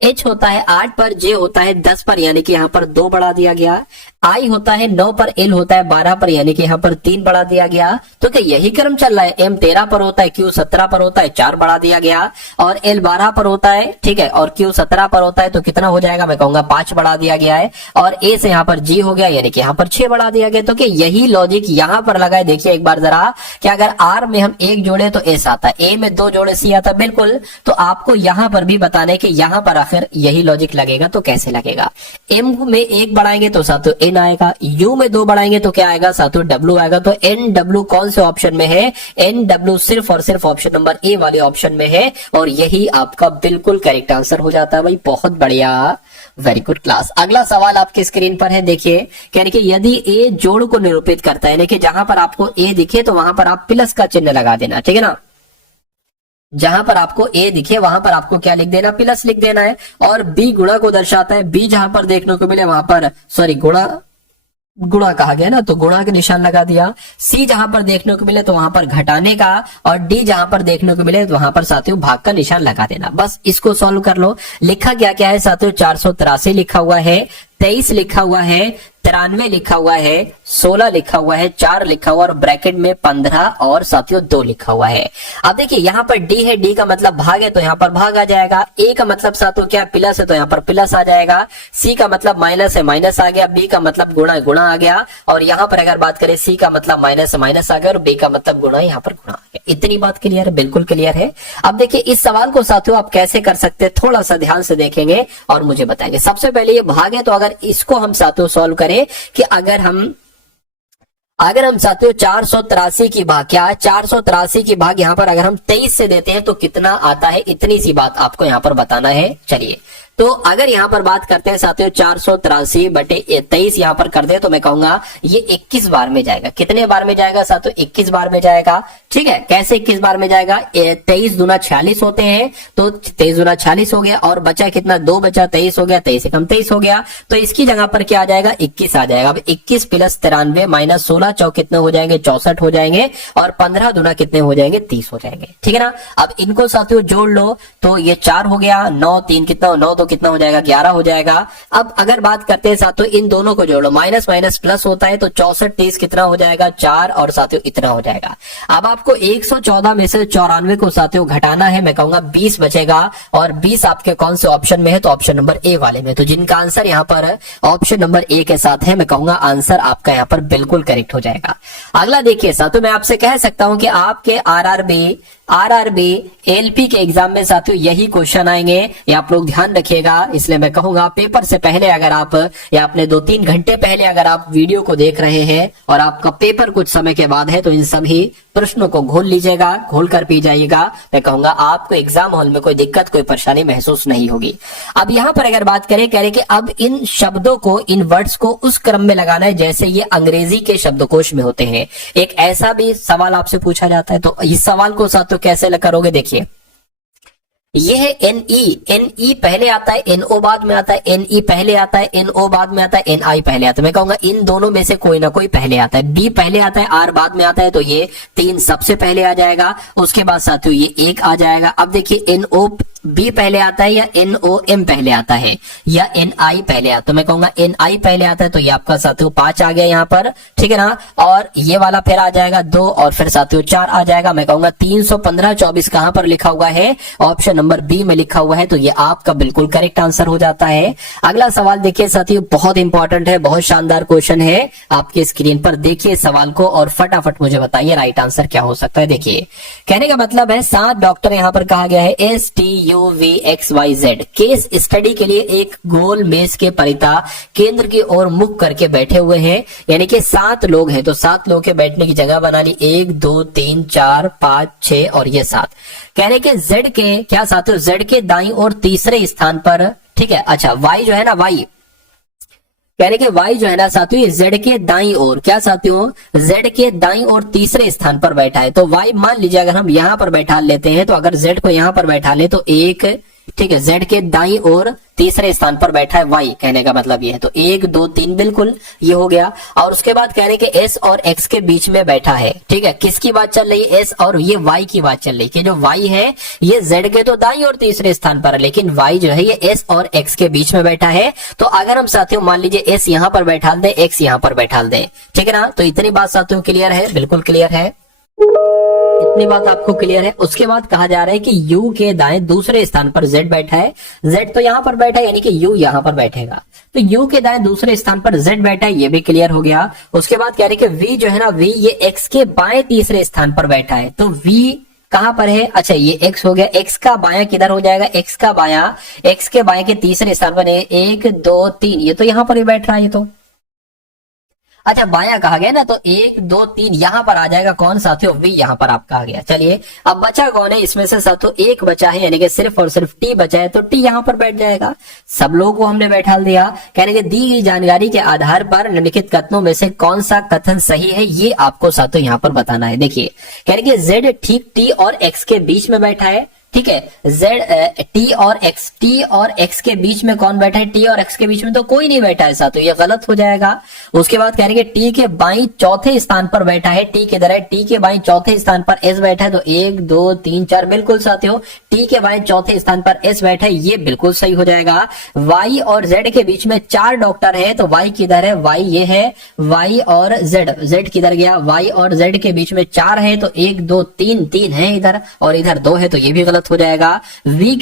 एच होता है 8 पर, जे होता है 10 पर यानी कि यहाँ पर 2 बढ़ा दिया गया। आई होता है 9 पर, एल होता है 12 पर यानी कि यहाँ पर 3 बढ़ा दिया गया। तो क्या यही क्रम चल रहा है, एम 13 पर होता है, क्यू 17 पर होता है, 4 बढ़ा दिया गया। और एल 12 पर होता है, ठीक है, और क्यू 17 पर होता है तो कितना हो जाएगा, मैं कहूंगा 5 बढ़ा दिया गया है। और ए से यहाँ पर जी हो गया यानी कि यहाँ पर 6 बढ़ा दिया गया। तो क्या यही लॉजिक यहाँ पर लगा है। देखिए एक बार जरा कि अगर आर में हम 1 जोड़े तो एस आता है, ए में 2 जोड़े सी आता है, बिल्कुल। तो आपको यहाँ पर भी बताना है कि यहाँ पर आखिर यही लॉजिक लगेगा तो कैसे लगेगा। एम में 1 बढ़ाएंगे तो साथियों एन आएगा, यू में 2 बढ़ाएंगे तो क्या आएगा साथियों डब्ल्यू आएगा। तो एन डब्ल्यू कौन से ऑप्शन में है, एन डब्ल्यू सिर्फ और सिर्फ ऑप्शन नंबर ए वाले ऑप्शन में है और यही आपका बिल्कुल करेक्ट आंसर हो जाता है भाई। बहुत बढ़िया, वेरी गुड क्लास। अगला सवाल आपकी स्क्रीन पर है, देखिए यानी कि यदि ए जोड़ को निरूपित करता है, यानी कि जहां पर आपको ए दिखे तो वहां पर आप प्लस का चिन्ह लगा देना, ठीक है ना। जहां पर आपको ए दिखे वहां पर आपको क्या लिख देना, प्लस लिख देना है। और बी गुणा को दर्शाता है, बी जहां पर देखने को मिले वहां पर गुणा कहा गया ना, तो गुणा के निशान लगा दिया। सी जहां पर देखने को मिले तो वहां पर घटाने का, और डी जहां पर देखने को मिले तो वहां पर साथियों भाग का निशान लगा देना। बस इसको सॉल्व कर लो। लिखा क्या है साथियों, 483 लिखा हुआ है, 23 लिखा हुआ है, 93 लिखा हुआ है, 16 लिखा हुआ है, 4 लिखा हुआ और ब्रैकेट में 15 और साथियों 2 लिखा हुआ है। अब देखिए यहाँ पर डी है, डी का मतलब भाग है तो यहाँ पर भाग आ जाएगा। ए का मतलब साथियों क्या प्लस है तो यहाँ पर प्लस आ जाएगा। सी का मतलब माइनस है, माइनस आ गया। बी का मतलब गुणा, गुणा आ गया। और यहाँ पर अगर बात करें सी का मतलब माइनस है, माइनस आ गया और बी का मतलब गुणा, यहाँ पर गुणा आ गया। इतनी बात क्लियर है, बिल्कुल क्लियर है। अब देखिए इस सवाल को साथियों आप कैसे कर सकते हैं, थोड़ा सा ध्यान से देखेंगे और मुझे बताएंगे। सबसे पहले ये भाग है तो अगर इसको हम साथियों सॉल्व करें कि अगर हम साथियों 483 की भाग, क्या 483 की भाग यहाँ पर अगर हम 23 से देते हैं तो कितना आता है, इतनी सी बात आपको यहाँ पर बताना है। चलिए तो अगर यहाँ पर बात करते हैं साथियों 483/23 यहाँ पर कर दे तो मैं कहूंगा ये 21 बार में जाएगा। कितने बार में जाएगा साथियों? 21 बार में जाएगा। ठीक है, कैसे 21 बार में जाएगा? 23 दूना 46 होते हैं, तो 23 दूना 46 हो गया और बचा कितना? 2 बचा, 23 हो गया, 23 से कम 23 हो गया, तो इसकी जगह पर क्या आ जाएगा? 21 आ जाएगा। अब 21 प्लस 93 माइनस 16 चौक कितने हो जाएंगे? 64 हो जाएंगे, और 15 दूना कितने हो जाएंगे? 30 हो जाएंगे। ठीक है ना। अब इनको साथियों जोड़ लो तो ये 4 हो गया, 9 3 कितना? 9 तो कितना हो जाएगा? 11 हो जाएगा। अब अगर बात करते हैं साथियों इन दोनों को जोड़ो, माइनस माइनस प्लस होता है, तो 64 30 कितना हो जाएगा? 4, और साथियों इतना हो जाएगा। अब आपको 114 में से 94 को साथियों घटाना है, मैं कहूंगा 20 बचेगा, और 20 आपके कौन से ऑप्शन में है? तो ऑप्शन नंबर ए वाले में। तो जिनका आंसर यहाँ पर ऑप्शन नंबर ए के साथ है, मैं कहूंगा आंसर आपका यहाँ पर बिल्कुल करेक्ट हो जाएगा। अगला देखिए साथियों, मैं आपसे कह सकता हूं कि आपके आरआरबी एलपी के एग्जाम में साथियों यही क्वेश्चन आएंगे, ये आप लोग ध्यान रखिएगा। इसलिए मैं कहूंगा पेपर से पहले अगर आप, या अपने 2-3 घंटे पहले अगर आप वीडियो को देख रहे हैं और आपका पेपर कुछ समय के बाद है, तो इन सभी प्रश्नों को घोल लीजिएगा, घोल कर पी जाइएगा। मैं कहूंगा आपको एग्जाम हॉल में कोई दिक्कत, कोई परेशानी महसूस नहीं होगी। अब यहाँ पर अगर बात करें, कह रहे कि अब इन शब्दों को, इन वर्ड्स को उस क्रम में लगाना है जैसे ये अंग्रेजी के शब्दकोश में होते हैं। एक ऐसा भी सवाल आपसे पूछा जाता है, तो इस सवाल को साथ कैसे करोगे? देखिए, ये है एनई पहले आता है, एनओ बाद में आता है, एनई पहले आता है, एनओ बाद में आता है, एनआई पहले आता है। मैं कहूंगा इन दोनों में से कोई ना कोई पहले आता है। बी पहले आता है, आर बाद में आता है, तो ये 3 सबसे पहले आ जाएगा। उसके बाद साथियों ये 1 आ जाएगा। अब देखिए एनओ बी पहले आता है, या एनओएम पहले आता है, या एनआई पहले आता है। तो मैं कहूंगा एनआई पहले आता है, तो ये आपका साथियों 5 आ गया यहाँ पर। ठीक है ना। और ये वाला फिर आ जाएगा 2, और फिर साथियों 4 आ जाएगा। मैं कहूंगा 315-24 कहां पर लिखा हुआ है? ऑप्शन नंबर बी में लिखा हुआ है, तो ये आपका बिल्कुल करेक्ट आंसर हो जाता है। अगला सवाल देखिए साथियों, बहुत इंपॉर्टेंट है, बहुत शानदार क्वेश्चन है। आपके स्क्रीन पर देखिए सवाल को और फटाफट मुझे बताइए राइट आंसर क्या हो सकता है। देखिए, कहने का मतलब है 7 डॉक्टर यहाँ पर कहा गया है STUVXYZ केस स्टडी के लिए एक गोल मेज के परिता केंद्र की ओर मुख करके बैठे हुए हैं, यानी कि 7 लोग हैं, तो 7 लोग के बैठने की जगह बना ली, 1 2 3 4 5 6 और ये 7। कहने के Z के क्या साथियों? Z के दाईं और तीसरे स्थान पर, ठीक है, अच्छा Y जो है ना, Y कहने के Y जो है ना साथियों, ये Z के दाईं ओर, क्या साथियों? Z के दाईं ओर तीसरे स्थान पर बैठा है। तो Y मान लीजिए अगर हम यहां पर बैठा लेते हैं, तो अगर Z को यहां पर बैठा ले तो 1, ठीक है, Z के दाईं ओर तीसरे स्थान पर बैठा है Y, कहने का मतलब ये है। तो 1 2 3 बिल्कुल ये हो गया। और उसके बाद कह रहे कि S और X के बीच में बैठा है। ठीक है, किसकी बात चल रही है? S और ये Y की बात चल रही है कि जो Y है ये Z के तो दाईं और तीसरे स्थान पर है, लेकिन Y जो है ये S और X के बीच में बैठा है। तो अगर हम साथियों मान लीजिए S यहां पर बैठा दे, X यहां पर बैठा दे, ठीक है ना। तो इतनी बात साथियों क्लियर है? बिल्कुल क्लियर है, इतनी बात आपको क्लियर है। उसके बाद कहा जा रहा है कि U के दाएं दूसरे स्थान पर Z बैठा है। Z तो यहां पर बैठा है, यानी कि U यहां पर बैठेगा। तो U के दाएं दूसरे स्थान पर Z बैठा है, ये भी क्लियर हो गया। उसके बाद कह रहे कि V जो है ना, V ये X के बाएं तीसरे स्थान पर बैठा है। तो V कहां पर है? अच्छा, ये X हो गया। X का बायां किधर हो जाएगा? X का बायां, X के बाएं के तीसरे स्थान पर 1 2 3, ये तो यहां पर ही बैठ रहा है। ये तो अच्छा बायां कहा गया ना, तो 1 2 3 यहां पर आ जाएगा। कौन साथियों? V यहां पर आपका आ गया। चलिए, अब बचा कौन है इसमें से साथियों? 1 बचा है, यानी कि सिर्फ और सिर्फ T बचा है, तो T यहां पर बैठ जाएगा। सब लोगों को हमने बैठा दिया। कहने के दी गई जानकारी के आधार पर निम्नलिखित कथनों में से कौन सा कथन सही है, ये आपको साथियों यहां पर बताना है। देखिए, कहने के Z ठीक T और X के बीच में बैठा है। ठीक है, T और X के बीच में कौन बैठा है? T और X के बीच में तो कोई नहीं बैठा है साथियों, ये गलत हो जाएगा। उसके बाद कह रहे हैं T के बाईं चौथे स्थान पर बैठा है। T किधर है? T के बाईं चौथे स्थान पर S बैठा है। तो 1 2 3 4 बिल्कुल साथियों, T के बाईं चौथे स्थान पर S बैठा है, ये बिल्कुल सही हो जाएगा। Y और Z के बीच में 4 डॉक्टर है, तो Y किधर है? Y ये है, Y और Z किधर गया? Y और Z के बीच में 4 है, तो 1 2 3 है इधर, और इधर 2 है, तो ये भी गलत हो जाएगा। V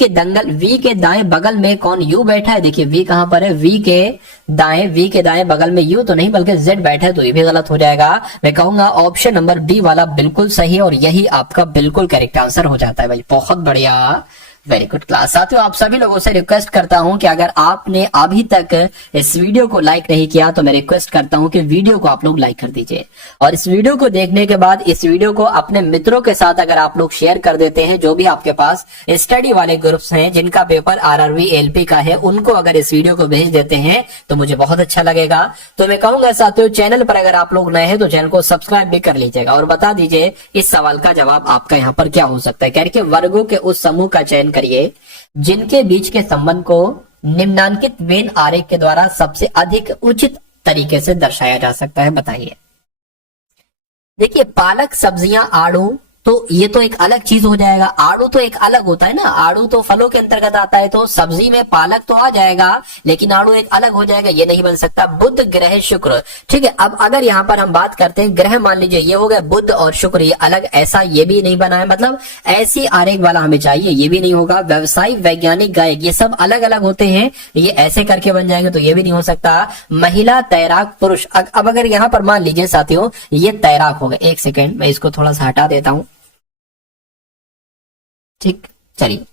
के दाएं बगल में कौन? U बैठा है। देखिए V कहां पर है? V के दाएं बगल में U तो नहीं बल्कि Z बैठा है, तो ये भी गलत हो जाएगा। मैं कहूंगा ऑप्शन नंबर डी वाला बिल्कुल सही, और यही आपका बिल्कुल करेक्ट आंसर हो जाता है भाई। बहुत बढ़िया, वेरी गुड क्लास। साथियों आप सभी लोगों से रिक्वेस्ट करता हूं कि अगर आपने अभी तक इस वीडियो को लाइक नहीं किया तो मैं रिक्वेस्ट करता हूं कि वीडियो को आप लोग लाइक कर दीजिए, और इस वीडियो को देखने के बाद इस वीडियो को अपने मित्रों के साथ अगर आप लोग शेयर कर देते हैं, जो भी आपके पास स्टडी वाले ग्रुप्स हैं जिनका पेपर आरआरबी एलपी का है, उनको अगर इस वीडियो को भेज देते हैं तो मुझे बहुत अच्छा लगेगा। तो मैं कहूंगा साथियों, चैनल पर अगर आप लोग नए हैं तो चैनल को सब्सक्राइब भी कर लीजिएगा, और बता दीजिए इस सवाल का जवाब आपका यहाँ पर क्या हो सकता है। कह रहे वर्गों के उस समूह का चयन करिए जिनके बीच के संबंध को निम्नांकित वेन आरेख के द्वारा सबसे अधिक उचित तरीके से दर्शाया जा सकता है, बताइए। देखिए पालक सब्जियां आड़ू, तो ये तो एक अलग चीज हो जाएगा। आड़ू तो एक अलग होता है ना, आड़ू तो फलों के अंतर्गत आता है, तो सब्जी में पालक तो आ जाएगा लेकिन आड़ू एक अलग हो जाएगा, ये नहीं बन सकता। बुध ग्रह शुक्र, ठीक है। अब अगर यहाँ पर हम बात करते हैं ग्रह, मान लीजिए ये हो गया बुध और शुक्र, ये अलग, ऐसा ये भी नहीं बना है, मतलब ऐसी आरेख वाला हमें चाहिए, ये भी नहीं होगा। व्यवसायिक, वैज्ञानिक, गायक, ये सब अलग अलग होते हैं, ये ऐसे करके बन जाएंगे तो ये भी नहीं हो सकता। महिला, तैराक, पुरुष, अब अगर यहाँ पर मान लीजिए साथियों ये तैराक हो गए, एक सेकेंड मैं इसको थोड़ा सा हटा देता हूं, ठीक, चलिए।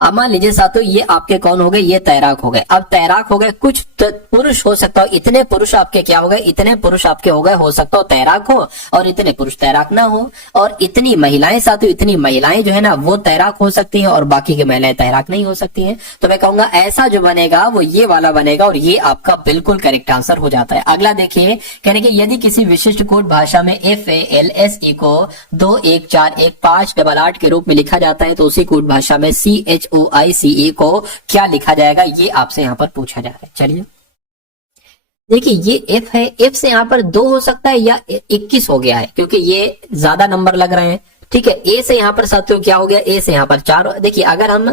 अब मान लीजिए साथियों ये आपके कौन हो गए, ये तैराक हो गए। अब तैराक हो गए, कुछ पुरुष हो सकता हो, इतने पुरुष आपके क्या हो गए, इतने पुरुष आपके हो गए, हो सकता हो तैराक हो, और इतने पुरुष तैराक ना हो, और इतनी महिलाएं साथियों, इतनी महिलाएं जो है ना वो तैराक हो सकती हैं और बाकी की महिलाएं तैराक नहीं हो सकती हैं। तो मैं कहूंगा ऐसा जो बनेगा वो ये वाला बनेगा, और ये आपका बिल्कुल करेक्ट आंसर हो जाता है। अगला देखिए, कहने कि यदि किसी विशिष्ट कोड भाषा में FALSE को 2141588 के रूप में लिखा जाता है तो उसी कोड भाषा में CHOICE को क्या लिखा जाएगा, ये आपसे यहाँ पर पूछा जा रहा है। चलिए देखिए ये F है, F से यहाँ पर 2 हो सकता है या 21 हो गया है क्योंकि ये ज्यादा नंबर लग रहे हैं, ठीक है। A से यहाँ पर साथियों क्या हो गया, A से यहाँ पर 4। देखिए अगर हम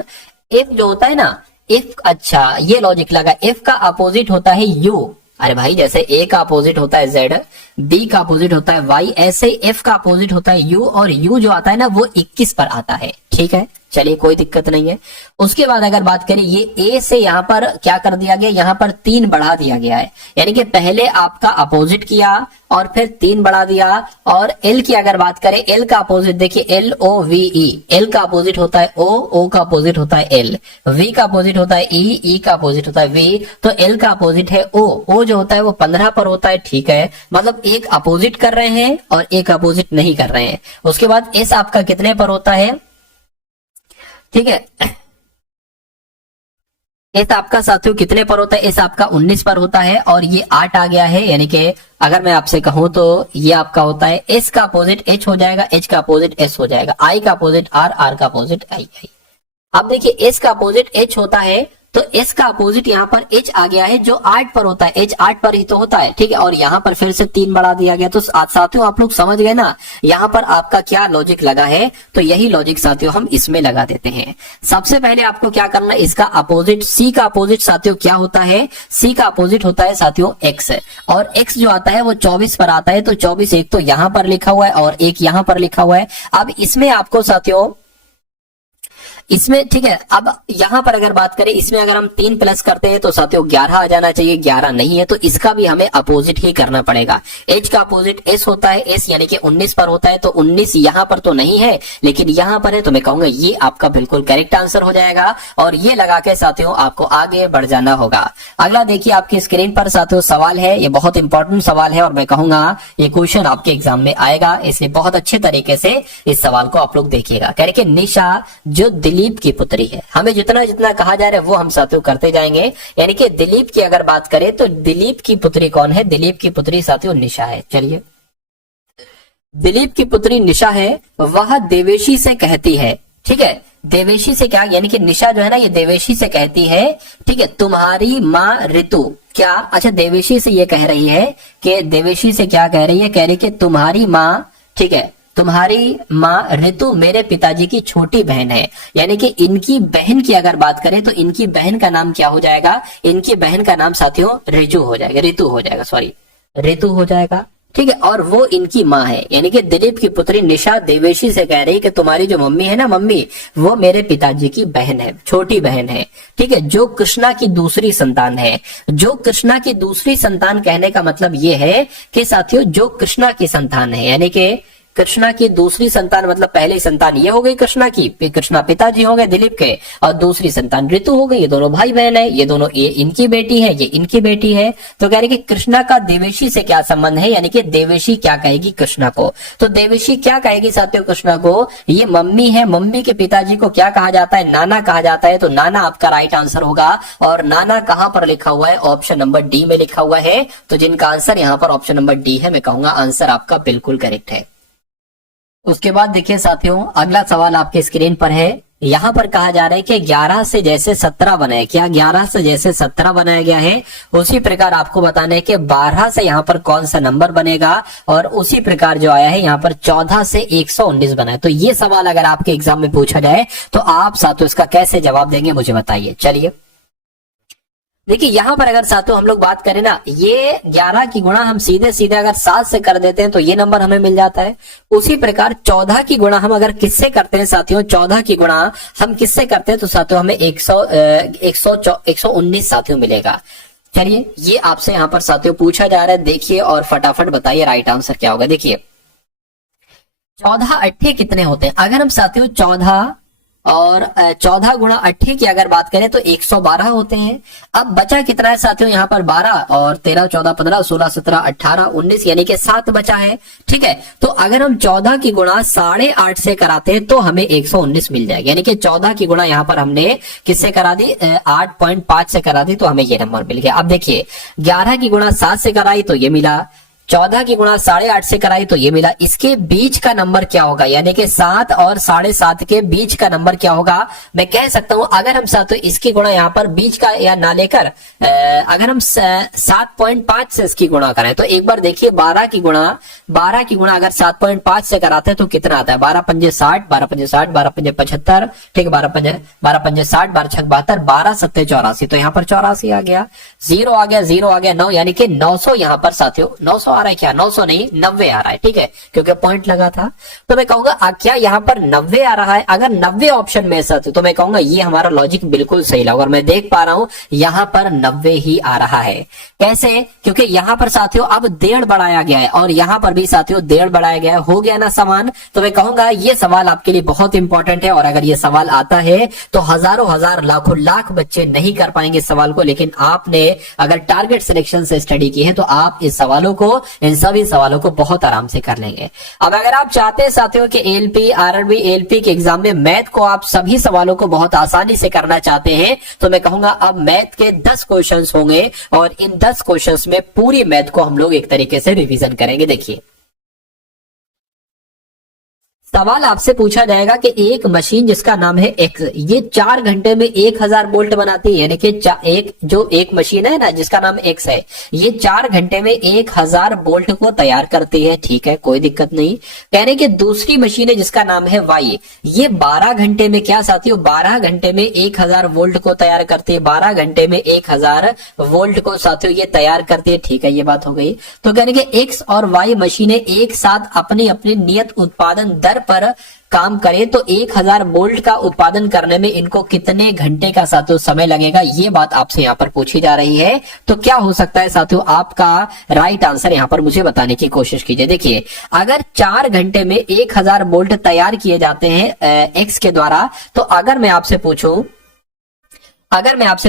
F जो होता है ना, F, अच्छा ये लॉजिक लगा, F का अपोजिट होता है U। अरे भाई जैसे A का अपोजिट होता है Z, B का अपोजिट होता है Y, ऐसे F का अपोजिट होता है U, और U जो आता है ना वो 21 पर आता है, ठीक है। चलिए कोई दिक्कत नहीं है। उसके बाद अगर बात करें ये A से यहाँ पर क्या कर दिया गया, यहाँ पर 3 बढ़ा दिया गया है, यानी कि पहले आपका अपोजिट किया और फिर 3 बढ़ा दिया। और L की अगर बात करें, L का अपोजिट देखिए LOVE, L का अपोजिट होता है O, O का अपोजिट होता है L, V का अपोजिट होता है E, E का अपोजिट होता है V, तो L का अपोजिट है O, O जो होता है वो 15 पर होता है, ठीक है। मतलब एक अपोजिट कर रहे हैं और एक अपोजिट नहीं कर रहे हैं। उसके बाद S आपका कितने पर होता है, ठीक है, एस आपका साथियों कितने पर होता है, एस आपका 19 पर होता है, और ये 8 आ गया है। यानी कि अगर मैं आपसे कहूं तो ये आपका होता है एस का अपोजिट एच हो जाएगा, एच का अपोजिट एस हो जाएगा, आई का अपोजिट आर, आर का अपोजिट आई। अब देखिए एस का अपोजिट एच होता है तो एस का अपोजिट यहाँ पर एच आ गया है जो 8 पर होता है, एच 8 पर ही तो होता है, ठीक है। और यहाँ पर फिर से 3 बढ़ा दिया गया। तो साथियों आप लोग समझ गए ना यहाँ पर आपका क्या लॉजिक लगा है, तो यही लॉजिक साथियों हम इसमें लगा देते हैं। सबसे पहले आपको क्या करना है, इसका अपोजिट, सी का अपोजिट साथियों क्या होता है, सी का अपोजिट होता है साथियों एक्स, और एक्स जो आता है वो 24 पर आता है, तो 24 एक तो यहाँ पर लिखा हुआ है और एक यहाँ पर लिखा हुआ है। अब इसमें आपको साथियों इसमें, ठीक है, अब यहां पर अगर बात करें इसमें अगर हम 3 प्लस करते हैं तो साथियों 11 आ जाना चाहिए, 11 नहीं है तो इसका भी हमें अपोजिट ही करना पड़ेगा। एच का अपोजिट एस होता है, एस यानी कि 19 पर होता है, तो 19 यहां पर तो नहीं है लेकिन यहां पर है, तो मैं कहूंगा ये आपका बिल्कुल करेक्ट आंसर हो जाएगा। और ये लगा के साथियों आपको आगे बढ़ जाना होगा। अगला देखिए आपकी स्क्रीन पर साथियों सवाल है, ये बहुत इंपॉर्टेंट सवाल है और मैं कहूंगा ये क्वेश्चन आपके एग्जाम में आएगा, इसलिए बहुत अच्छे तरीके से इस सवाल को आप लोग देखिएगा। कह रहे कि निशा जो दिलीप की पुत्री है, हमें जितना जितना कहा जा रहा है वो हम साथियों करते जाएंगे। यानी कि दिलीप की अगर बात करें तो दिलीप की पुत्री कौन है, दिलीप की पुत्री साथियों निशा है। चलिए दिलीप की पुत्री निशा है, वह देवेशी से कहती है, ठीक है, देवेशी से क्या, यानी कि निशा जो है ना ये देवेशी से कहती है, ठीक है, तुम्हारी माँ ऋतु क्या, अच्छा देवेशी से ये कह रही है कि देवेशी से क्या कह रही है, कह रही कि तुम्हारी माँ, ठीक है, तुम्हारी माँ ऋतु मेरे पिताजी की छोटी बहन है। यानी कि इनकी बहन की अगर बात करें तो इनकी बहन का नाम क्या हो जाएगा, इनकी बहन का नाम साथियों ऋतु हो जाएगा, ऋतु हो जाएगा, सॉरी ऋतु हो जाएगा, ठीक है। और वो इनकी माँ है, यानी कि दिलीप की पुत्री निशा देवेशी से कह रही है कि तुम्हारी जो मम्मी है ना, मम्मी वो मेरे पिताजी की बहन है, छोटी बहन है, ठीक है, जो कृष्णा की दूसरी संतान है। जो कृष्णा की दूसरी संतान कहने का मतलब ये है कि साथियों जो कृष्णा की संतान है, यानी कि कृष्णा की दूसरी संतान मतलब पहली संतान ये हो गई कृष्णा की, कृष्णा पिताजी हो गए दिलीप के, और दूसरी संतान ऋतु हो गई। ये दोनों भाई बहन है, ये दोनों, ये इनकी बेटी है, ये इनकी बेटी है। तो कह रहे कि कृष्णा का देवेशी से क्या संबंध है, यानी कि देवेशी क्या कहेगी कृष्णा को। तो देवेशी क्या कहेगी साथियों कृष्णा को, ये मम्मी है, मम्मी के पिताजी को क्या कहा जाता है, नाना कहा जाता है। तो नाना आपका राइट आंसर होगा। और नाना कहां पर लिखा हुआ है, ऑप्शन नंबर डी में लिखा हुआ है। तो जिनका आंसर यहां पर ऑप्शन नंबर डी है, मैं कहूंगा आंसर आपका बिल्कुल करेक्ट है। उसके बाद देखिए साथियों, अगला सवाल आपके स्क्रीन पर है। यहां पर कहा जा रहा है कि 11 से जैसे 17 बनाए, क्या 11 से जैसे 17 बनाया गया है, उसी प्रकार आपको बताना है कि 12 से यहां पर कौन सा नंबर बनेगा। और उसी प्रकार जो आया है यहां पर 14 से 119 बना है। तो ये सवाल अगर आपके एग्जाम में पूछा जाए तो आप साथियों इसका कैसे जवाब देंगे मुझे बताइए। चलिए देखिए, यहां पर अगर साथियों हम लोग बात करें ना, ये 11 की गुणा हम सीधे सीधे अगर 7 से कर देते हैं तो ये नंबर हमें मिल जाता है। उसी प्रकार 14 की गुणा हम अगर किससे करते हैं साथियों, 14 की गुणा हम किससे करते हैं तो साथियों हमें 119 साथियों मिलेगा। चलिए ये आपसे यहां पर साथियों पूछा जा रहा है, देखिए और फटाफट बताइए राइट आंसर क्या होगा। देखिए 14 अट्ठे कितने होते हैं, अगर हम साथियों 14 और 14 गुणा 8 की अगर बात करें तो 112 होते हैं। अब बचा कितना है साथियों, यहाँ पर 12 और 13 14 15 16 17 18 19 यानी कि 7 बचा है। ठीक है, तो अगर हम 14 की गुणा 8.5 से कराते हैं तो हमें 119 मिल जाएगा। यानी कि 14 की गुणा यहाँ पर हमने किससे करा दी, 8.5 से करा दी, तो हमें ये नंबर मिल गया। अब देखिए 11 की गुणा 7 से कराई तो ये मिला, 14 की गुणा 8.5 से कराई तो ये मिला। इसके बीच का नंबर क्या होगा, यानी कि 7 और 7.5 के बीच का नंबर क्या होगा, मैं कह सकता हूं अगर हम साथ इसकी गुणा यहाँ पर बीच का या ना लेकर अगर हम 7.5 से इसकी गुणा करें तो एक बार देखिए 12 की गुणा अगर 7.5 से कराते हैं तो कितना आता है, 12 पंजे 60, 12 पंजे 60, 12 पंजे 75, ठीक है, 12 पंजे 60, 12 छक 72, 12 सत्ते 84, तो यहाँ पर 84 आ गया, 0 आ गया, 0 आ गया 9, यानी कि 900 यहाँ पर साथियों 900 आ रहा है, क्या 900 नहीं 90 आ रहा है। ठीक है, क्योंकि पॉइंट लगा था। तो मैं कहूंगा क्या यहाँ पर 90 आ रहा है, अगर 90 ऑप्शन में साथ तो मैं कहूंगा ये हमारा लॉजिक बिल्कुल सही लगा। और मैं देख पा रहा हूं यहाँ पर 90 ही आ रहा है। कैसे, क्योंकि यहाँ पर साथियों अब 1.5 बढ़ाया गया है और यहाँ पर भी साथियों 1.5 बढ़ाया गया है, हो गया ना समान। तो मैं कहूंगा ये सवाल आपके लिए बहुत इंपॉर्टेंट है और अगर ये सवाल आता है तो हजारों हजार लाखों लाख बच्चे नहीं कर पाएंगे इस सवाल को, लेकिन आपने अगर टारगेट सिलेक्शन से स्टडी की है तो आप इस सवालों को, इन सभी सवालों को बहुत आराम से कर लेंगे। अब अगर आप चाहते हैं साथियों कि एएलपी, आरआरबी, एएलपी के एग्जाम में मैथ को आप सभी सवालों को बहुत आसानी से करना चाहते हैं तो मैं कहूंगा अब मैथ के 10 क्वेश्चंस होंगे और इन 10 क्वेश्चंस में पूरी मैथ को हम लोग एक तरीके से रिवीजन करेंगे। देखिए सवाल आपसे पूछा जाएगा कि एक मशीन जिसका नाम है एक्स, ये 4 घंटे में 1000 बोल्ट बनाती है, यानी कि एक मशीन है ना जिसका नाम एक्स है, ये 4 घंटे में 1000 बोल्ट को तैयार करती है। ठीक है, कोई दिक्कत नहीं। कहने की दूसरी मशीन है जिसका नाम है वाई, ये 12 घंटे में क्या साथियों, 12 घंटे में 1000 वोल्ट को तैयार करती है, 12 घंटे में 1000 वोल्ट को साथियों ये तैयार करती है। ठीक है, ये बात हो गई। तो कहने के एक्स और वाई मशीनें एक साथ अपनी अपनी नियत उत्पादन दर पर काम करें तो 1000 वोल्ट का उत्पादन करने में इनको कितने घंटे का साथियों समय लगेगा, ये बात आपसे यहाँ पर पूछी जा रही है। तो क्या हो सकता है साथियों, आपका राइट आंसर यहाँ पर मुझे बताने की कोशिश कीजिए। देखिए अगर 4 घंटे में 1000 वोल्ट तैयार किए जाते हैं एक्स के द्वारा, तो अगर मैं आपसे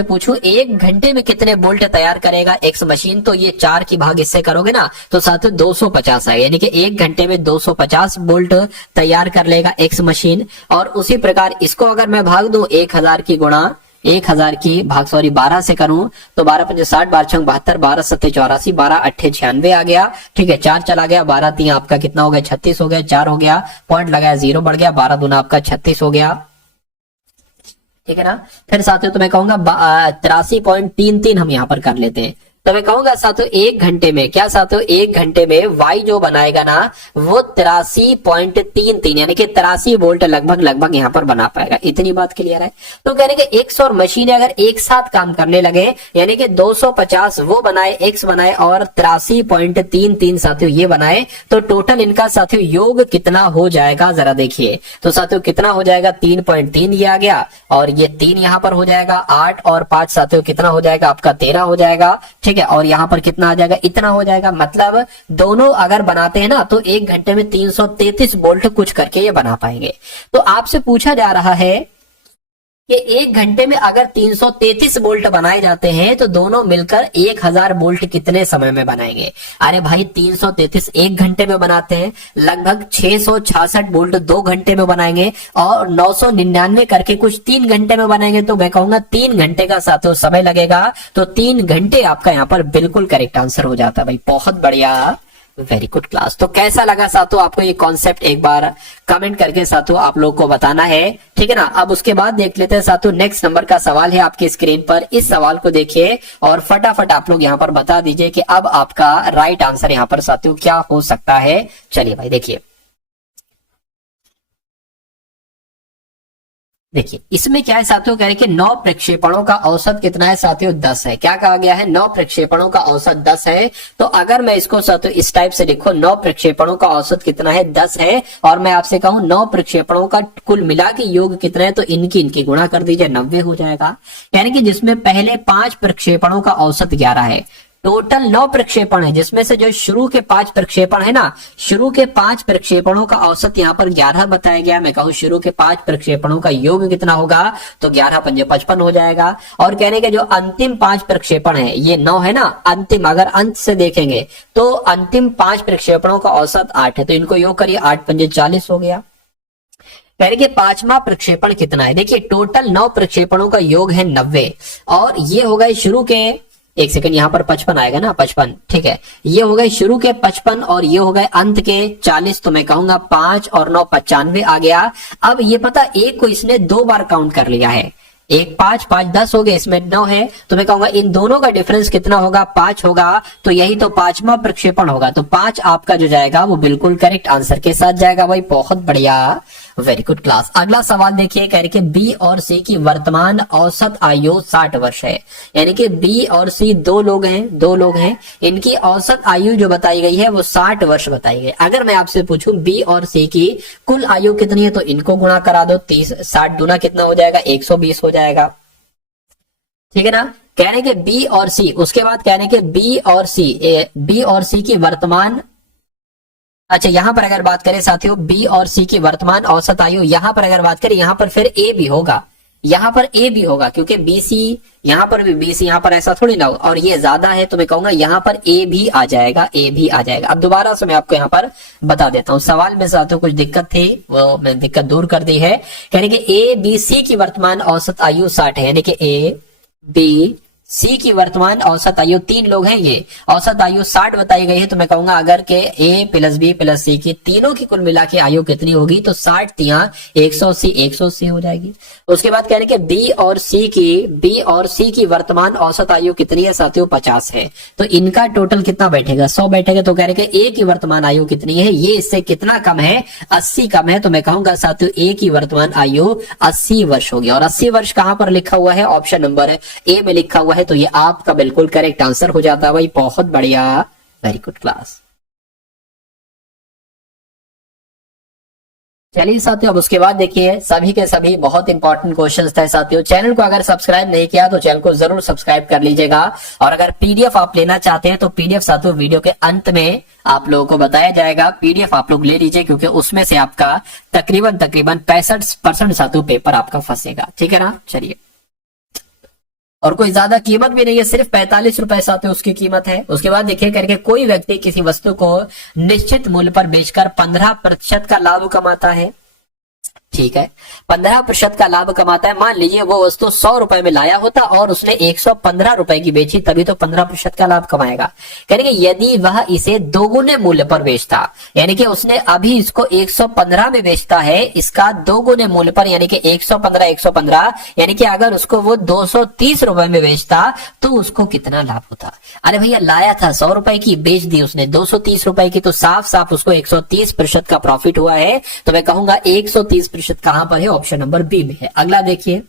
पूछूं 1 घंटे में कितने बोल्ट तैयार करेगा एक्स मशीन, तो ये 4 की भाग इससे करोगे ना तो साथ 250 है, यानी कि 1 घंटे में 250 बोल्ट तैयार कर लेगा एक्स मशीन। और उसी प्रकार इसको अगर मैं भाग दूं 1000 की गुणा 1000 की भाग 12 से करूं तो 12 पंजे 60, 12 छंग 72, 12 सत्ते 84, 12 अट्ठे 96 आ गया। ठीक है, 4 चला गया, 12 3 आपका कितना हो गया, 36 हो गया, 4 हो गया, पॉइंट लगाया 0 बढ़ गया, 12 दूना आपका 36 हो गया। ठीक है ना, फिर साथियों तो मैं कहूंगा 83.33 हम यहाँ पर कर लेते हैं। तो मैं कहूंगा साथियों 1 घंटे में क्या साथियों, 1 घंटे में वाई जो बनाएगा ना वो 83.33 यानी कि 83 वोल्ट लगभग यहाँ पर बना पाएगा। इतनी बात क्लियर है। तो कहने के एक्स और मशीन अगर एक साथ काम करने लगे, यानी कि 250 वो बनाए, एक्स बनाए और 83.33 साथियों ये बनाए, तो टोटल इनका साथियों योग कितना हो जाएगा जरा देखिए। तो साथियों कितना हो जाएगा, 3.3 ये आ गया और ये 3 यहाँ पर हो जाएगा, 8 और 5 साथियों कितना हो जाएगा आपका 13 हो जाएगा। ठीक ठीक है, और यहाँ पर कितना आ जाएगा, इतना हो जाएगा। मतलब दोनों अगर बनाते हैं ना तो 1 घंटे में 333 वोल्ट कुछ करके ये बना पाएंगे। तो आपसे पूछा जा रहा है कि 1 घंटे में अगर 333 वोल्ट बनाए जाते हैं तो दोनों मिलकर 1000 वोल्ट कितने समय में बनाएंगे। अरे भाई 333 1 घंटे में बनाते हैं, लगभग 666 वोल्ट 2 घंटे में बनाएंगे, और 999 करके कुछ 3 घंटे में बनाएंगे। तो मैं कहूंगा 3 घंटे का साथों समय लगेगा। तो 3 घंटे आपका यहाँ पर बिल्कुल करेक्ट आंसर हो जाता है भाई। बहुत बढ़िया, वेरी गुड क्लास। तो कैसा लगा साथों आपको ये कॉन्सेप्ट, एक बार कमेंट करके साथों आप लोग को बताना है, ठीक है ना। अब उसके बाद देख लेते हैं साथों, नेक्स्ट नंबर का सवाल है आपके स्क्रीन पर। इस सवाल को देखिए और फटाफट आप लोग यहाँ पर बता दीजिए कि अब आपका राइट आंसर यहाँ पर साथियों क्या हो सकता है। चलिए भाई देखिए, देखिए इसमें क्या है साथियों, कह रहे कि 9 प्रक्षेपणों का औसत कितना है साथियों, 10 है। क्या कहा गया है, 9 प्रक्षेपणों का औसत 10 है। तो अगर मैं इसको साथियों इस टाइप से लिखूं, 9 प्रक्षेपणों का औसत कितना है, 10 है, और मैं आपसे कहूं 9 प्रक्षेपणों का कुल मिला के योग कितना है, तो इनकी गुणा कर दीजिए, 90 हो जाएगा। यानी कि जिसमें पहले 5 प्रक्षेपणों का औसत 11 है, टोटल 9 प्रक्षेपण है, जिसमें से जो शुरू के 5 प्रक्षेपण है ना, शुरू के 5 प्रक्षेपणों का औसत यहाँ पर 11 बताया गया। मैं कहूँ शुरू के 5 प्रक्षेपणों का योग कितना होगा, तो 11 पंजे 55 हो जाएगा। और कहने के जो अंतिम 5 प्रक्षेपण है, ये 9 है ना, अंतिम अगर अंत से देखेंगे तो अंतिम 5 प्रक्षेपणों का औसत 8 है, तो इनको योग करिए, 8 पंजे 40 हो गया। कह कि 5वां प्रक्षेपण कितना है, देखिए टोटल 9 प्रक्षेपणों का योग है 90, और ये हो गए शुरू के, एक सेकंड, यहाँ पर 55 आएगा ना, 55, ठीक है, ये हो गए शुरू के 55 और ये हो गए अंत के 40। तो मैं कहूंगा 5 और 9 95 आ गया। अब ये पता, एक को इसने 2 बार काउंट कर लिया है, एक 5 5 10 हो गए, इसमें 9 है, तो मैं कहूंगा इन दोनों का डिफरेंस कितना होगा, 5 होगा। तो यही तो 5वां प्रक्षेपण होगा। तो 5 आपका जो जाएगा वो बिल्कुल करेक्ट आंसर के साथ जाएगा भाई। बहुत बढ़िया, वेरी गुड क्लास। अगला सवाल देखिए, कह रहे कि बी और सी की वर्तमान औसत आयु 60 वर्ष है। यानी कि बी और सी दो लोग हैं, इनकी औसत आयु जो बताई गई है वो 60 वर्ष बताई गई। अगर मैं आपसे पूछूं बी और सी की कुल आयु कितनी है, तो इनको गुणा करा दो, 30 60 दूना कितना हो जाएगा, 120 हो जाएगा, ठीक है ना। कहने के बी और सी, उसके बाद कहने के बी और सी की वर्तमान, अच्छा यहां पर अगर बात करें साथियों बी और सी की वर्तमान औसत आयु, यहां पर अगर बात करें, यहां पर फिर ए भी होगा, यहां पर ए भी होगा, क्योंकि बीसी यहां पर भी, बीसी यहां पर ऐसा थोड़ी ना होगा, और ये ज्यादा है तो मैं कहूंगा यहां पर ए भी आ जाएगा, ए भी आ जाएगा। अब दोबारा से मैं आपको यहां पर बता देता हूं, सवाल में साथियों कुछ दिक्कत थी, वो मैं दिक्कत दूर कर दी है। कहने कि ए बी सी की वर्तमान औसत आयु 60 है, यानी कि ए बी सी की वर्तमान औसत आयु, 3 लोग हैं, ये औसत आयु 60 बताई गई है। तो मैं कहूंगा अगर के ए प्लस बी प्लस सी की तीनों की कुल मिला के आयु कितनी होगी, तो 60 तिया 180 हो जाएगी। उसके बाद कह रहे कि बी और सी की वर्तमान औसत आयु कितनी है साथियों, 50 है। तो इनका टोटल कितना बैठेगा, 100 बैठेगा। तो कह रहे कि ए की वर्तमान आयु कितनी है, ये इससे कितना कम है, 80 कम है। तो मैं कहूंगा साथियों ए की वर्तमान आयु 80 वर्ष होगी। और 80 वर्ष कहां पर लिखा हुआ है, ऑप्शन नंबर ए में लिखा हुआ है। तो ये आपका बिल्कुल करेक्ट आंसर हो जाता है भाई। बहुत बढ़िया, वेरी गुड क्लास। चलिए साथियों, अब उसके बाद देखिए सभी के सभी बहुत इंपॉर्टेंट क्वेश्चंस थे साथियों। चैनल को अगर सब्सक्राइब नहीं किया तो चैनल को जरूर सब्सक्राइब कर लीजिएगा। और अगर पीडीएफ आप लेना चाहते हैं तो पीडीएफ साथियों वीडियो के अंत में आप लोगों को बताया जाएगा, पीडीएफ आप लोग ले लीजिए, क्योंकि उसमें से आपका तकरीबन 65% साथियों पेपर आपका फंसेगा, ठीक है ना। चलिए, और कोई ज्यादा कीमत भी नहीं है, सिर्फ 45 रुपए साथियों उसकी कीमत है। उसके बाद देखिए करके कोई व्यक्ति किसी वस्तु को निश्चित मूल्य पर बेचकर 15% का लाभ कमाता है, ठीक है, 15% का लाभ कमाता है। मान लीजिए वो वस्तु 100 रुपए में लाया होता और उसने 115 रुपए की बेची, तभी तो 15% का लाभ कमाएगा। कहेंगे यदि वह इसे दोगुने मूल्य पर बेचता, यानी कि उसने अभी इसको 115 में बेचता है, इसका दोगुने मूल्य पर, यानी कि 115 यानी कि अगर उसको वो 230 रुपए में बेचता तो उसको कितना लाभ होता। अरे भैया लाया था 100 रुपए की, बेच दी उसने 230 रुपए की, तो साफ साफ उसको 130% का प्रॉफिट हुआ है। तो मैं कहूंगा 130% कहां पर है, ऑप्शन नंबर बी में है। अगला देखिए,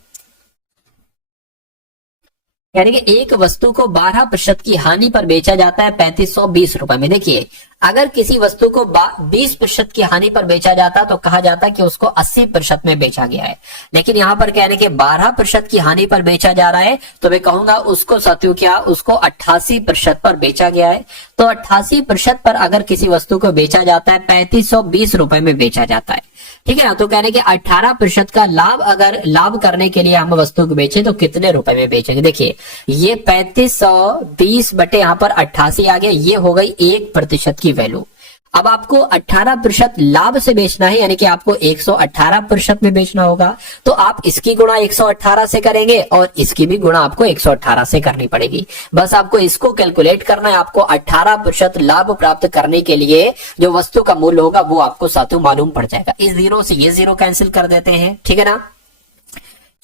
यानी कि एक वस्तु को 12% की हानि पर बेचा जाता है 3520 रुपए में। देखिए, अगर किसी वस्तु को 20% की हानि पर बेचा जाता तो कहा जाता कि उसको 80% में बेचा गया है, लेकिन यहां पर कहने के 12% की हानि पर बेचा जा रहा है, तो मैं कहूंगा उसको साथियों क्या, उसको 88% पर बेचा गया है। तो 88% पर अगर किसी वस्तु को बेचा जाता है 3520 रुपए में बेचा जाता है, ठीक है ना। तो कहने के 18% का लाभ, अगर लाभ करने के लिए हम वस्तु को बेचे तो कितने रुपए में बेचेंगे। देखिए, ये 3520 बटे यहाँ पर 88 आ गया, ये हो गई 1% की वैल्यू। अब आपको 18% लाभ से बेचना है, यानी कि आपको 118% में बेचना होगा, तो आप इसकी गुणा 118 से करेंगे और इसकी भी गुणा आपको 118 से करनी पड़ेगी। बस आपको इसको कैलकुलेट करना है। आपको 18% लाभ प्राप्त करने के लिए जो वस्तु का मूल्य होगा वो आपको साथियों मालूम पड़ जाएगा। इस जीरो से ये जीरो कैंसिल कर देते हैं, ठीक है ना।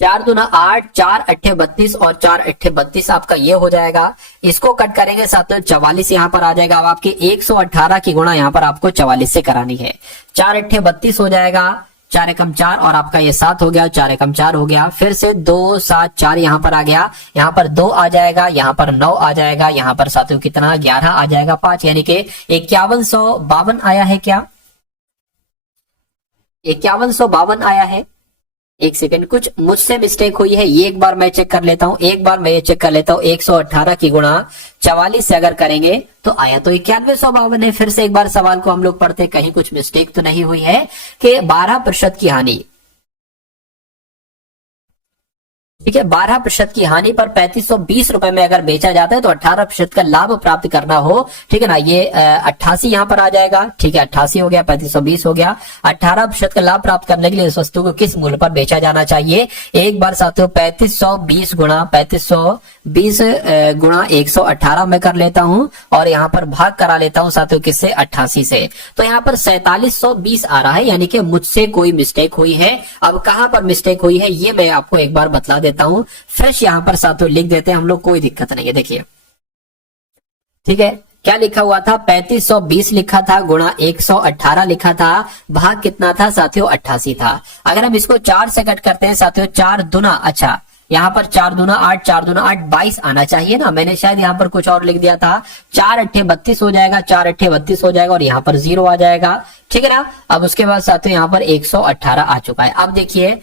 4 दूना 8, 4 अट्ठे 32 और 4 अट्ठे 32 आपका ये हो जाएगा। इसको कट करेंगे साथियों 44 यहाँ पर आ जाएगा। अब आपके 118 की गुणा यहाँ पर आपको 44 से करानी है। 4 अट्ठे 32 हो जाएगा, 4 एकम 4 और आपका ये 7 हो गया, 4 एकम 4 हो गया। फिर से 2 7 4 यहाँ पर आ गया, यहाँ पर 2 आ जाएगा, यहाँ पर 9 आ जाएगा, यहाँ पर साथियों कितना 11 आ जाएगा 5, यानी कि 5152 आया है। क्या 5152 आया है? एक सेकंड, कुछ मुझसे मिस्टेक हुई है, ये एक बार मैं चेक कर लेता हूं। 118 की गुणा 44 से अगर करेंगे तो आया तो 9152 है। फिर से एक बार सवाल को हम लोग पढ़ते, कहीं कुछ मिस्टेक तो नहीं हुई है कि 12% की हानि, ठीक है, 12% की हानि पर 3520 रुपए में अगर बेचा जाता है तो 18% का लाभ प्राप्त करना हो, ठीक है ना। ये 88 यहाँ पर आ जाएगा, ठीक है, 88 हो गया, 3520 हो गया। 18% का लाभ प्राप्त करने के लिए इस वस्तु को किस मूल्य पर बेचा जाना चाहिए। एक बार साथियों 3520 गुणा 118 में कर लेता हूं और यहाँ पर भाग करा लेता हूं साथियों किससे, 88 से। तो यहाँ पर 4720 आ रहा है, यानी कि मुझसे कोई मिस्टेक हुई है। अब कहां पर मिस्टेक हुई है ये मैं आपको एक बार बतला देता हूं। फ्रेश यहां पर साथियों लिख देते हैं हम लोग, कोई दिक्कत नहीं है। देखिए, ठीक है, क्या लिखा हुआ था, 3520 लिखा था, गुणा 118 लिखा था, भाग कितना था साथियों 88 था। अगर हम इसको 4 से कट करते हैं साथियों, 4 दुना, अच्छा यहाँ पर 4 दूना 8, 4 दूना 8, 22 आना चाहिए ना। मैंने शायद यहाँ पर कुछ और लिख दिया था। 4 अट्ठे 32 हो जाएगा, 4 अट्ठे 32 हो जाएगा और यहाँ पर 0 आ जाएगा, ठीक है ना। अब उसके बाद साथियों यहाँ पर 118 आ चुका है। अब देखिए